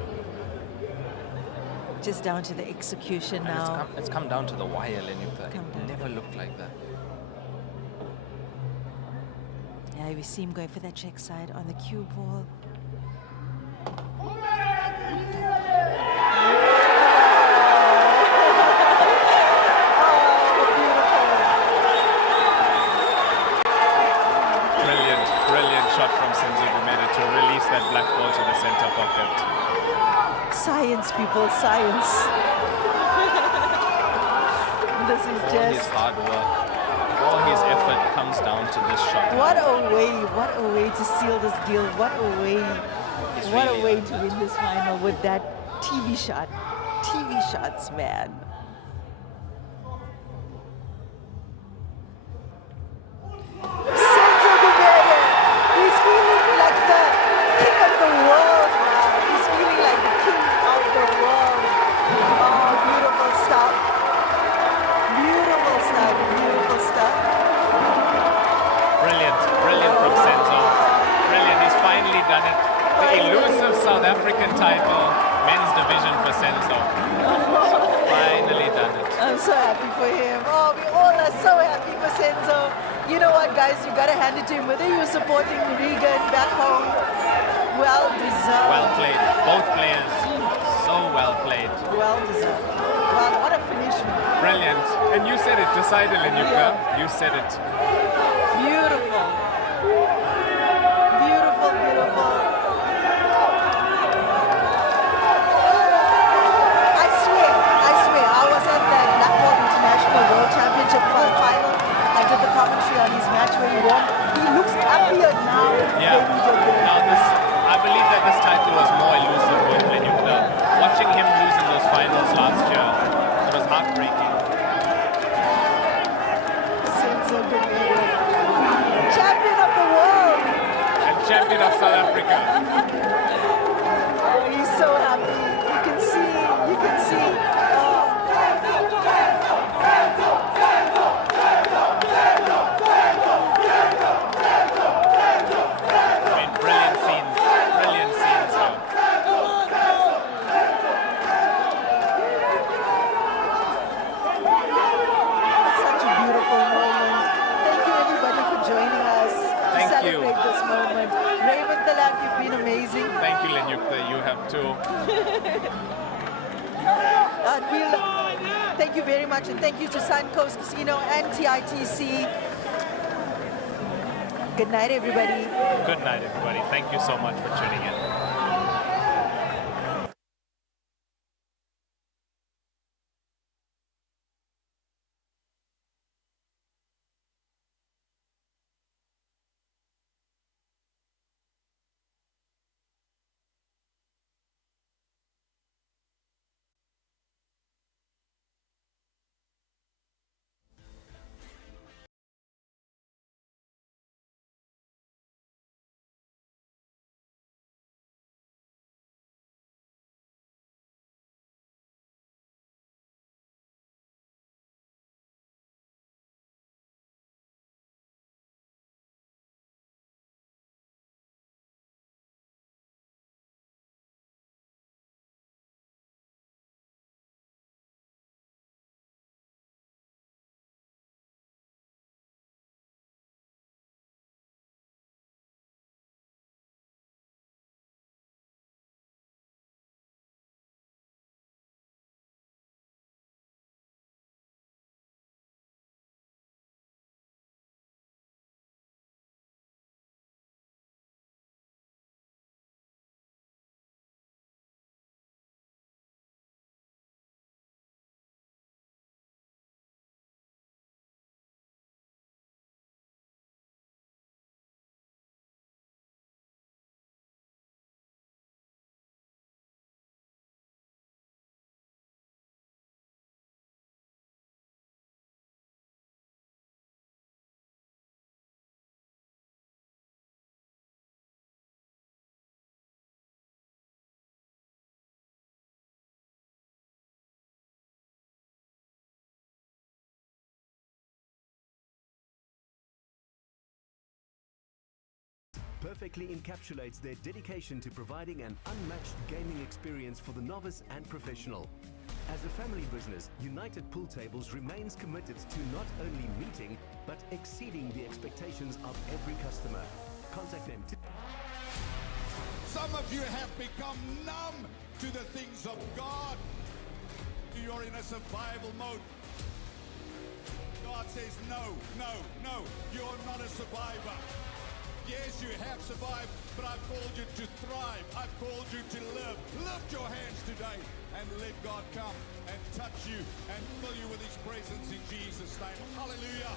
Just down to the execution And now. it's come down to the wire, Lenyukta. It never looked like that. Yeah, we see him going for that check side on the cue ball. that black ball to the center pocket. Science, people, science. This is All just... his hard work, all his effort comes down to this shot. What a way to seal this deal. What a way to win this final with that TV shot. TV shots, man. Senzo Gumede, he's feeling like the king of the world now. He's feeling like the king of the world. Oh, beautiful stuff. Beautiful stuff, beautiful stuff. Brilliant from Senzo. Brilliant, he's finally done it. The elusive South African title, men's division for Senzo. Finally done it. I'm so happy for him. Oh, we all are so happy for Senzo. You know what, guys? You gotta hand it to him. Whether you're supporting Regan back home, well deserved. Well played. Both players, so well played. Well deserved. Well, what a finish. Brilliant. And you said it, decided, Lenyuka. Yeah. You said it. Beautiful. Beautiful, beautiful. I swear, I was at that Blackball International World Championship final. I did the commentary on his match where he won. He looks happier now. Yeah. Now I believe that this title was more elusive with Lenyuka. Watching him lose in those finals last year, it was heartbreaking. Senzo Gumede, champion of the world. And champion of South Africa. Oh, he's so happy. You can see. Brilliant scenes here. Such a beautiful moment. Thank you everybody for joining us to celebrate this moment. Raymond Talak, you've been amazing. Thank you, Lenyuka. You have too. Thank you very much, and thank you to Suncoast Casino and TITC. Good night, everybody. Good night, everybody. Thank you so much for tuning in. Perfectly encapsulates their dedication to providing an unmatched gaming experience for the novice and professional. As a family business, United Pool Tables remains committed to not only meeting, but exceeding the expectations of every customer. Contact them to... Some of you have become numb to the things of God. You're in a survival mode. God says, no, no, no, you're not a survivor. Yes, you have survived. but I've called you to thrive. I've called you to live. Lift your hands today and let God come and touch you and fill you with His presence in Jesus' name. Hallelujah.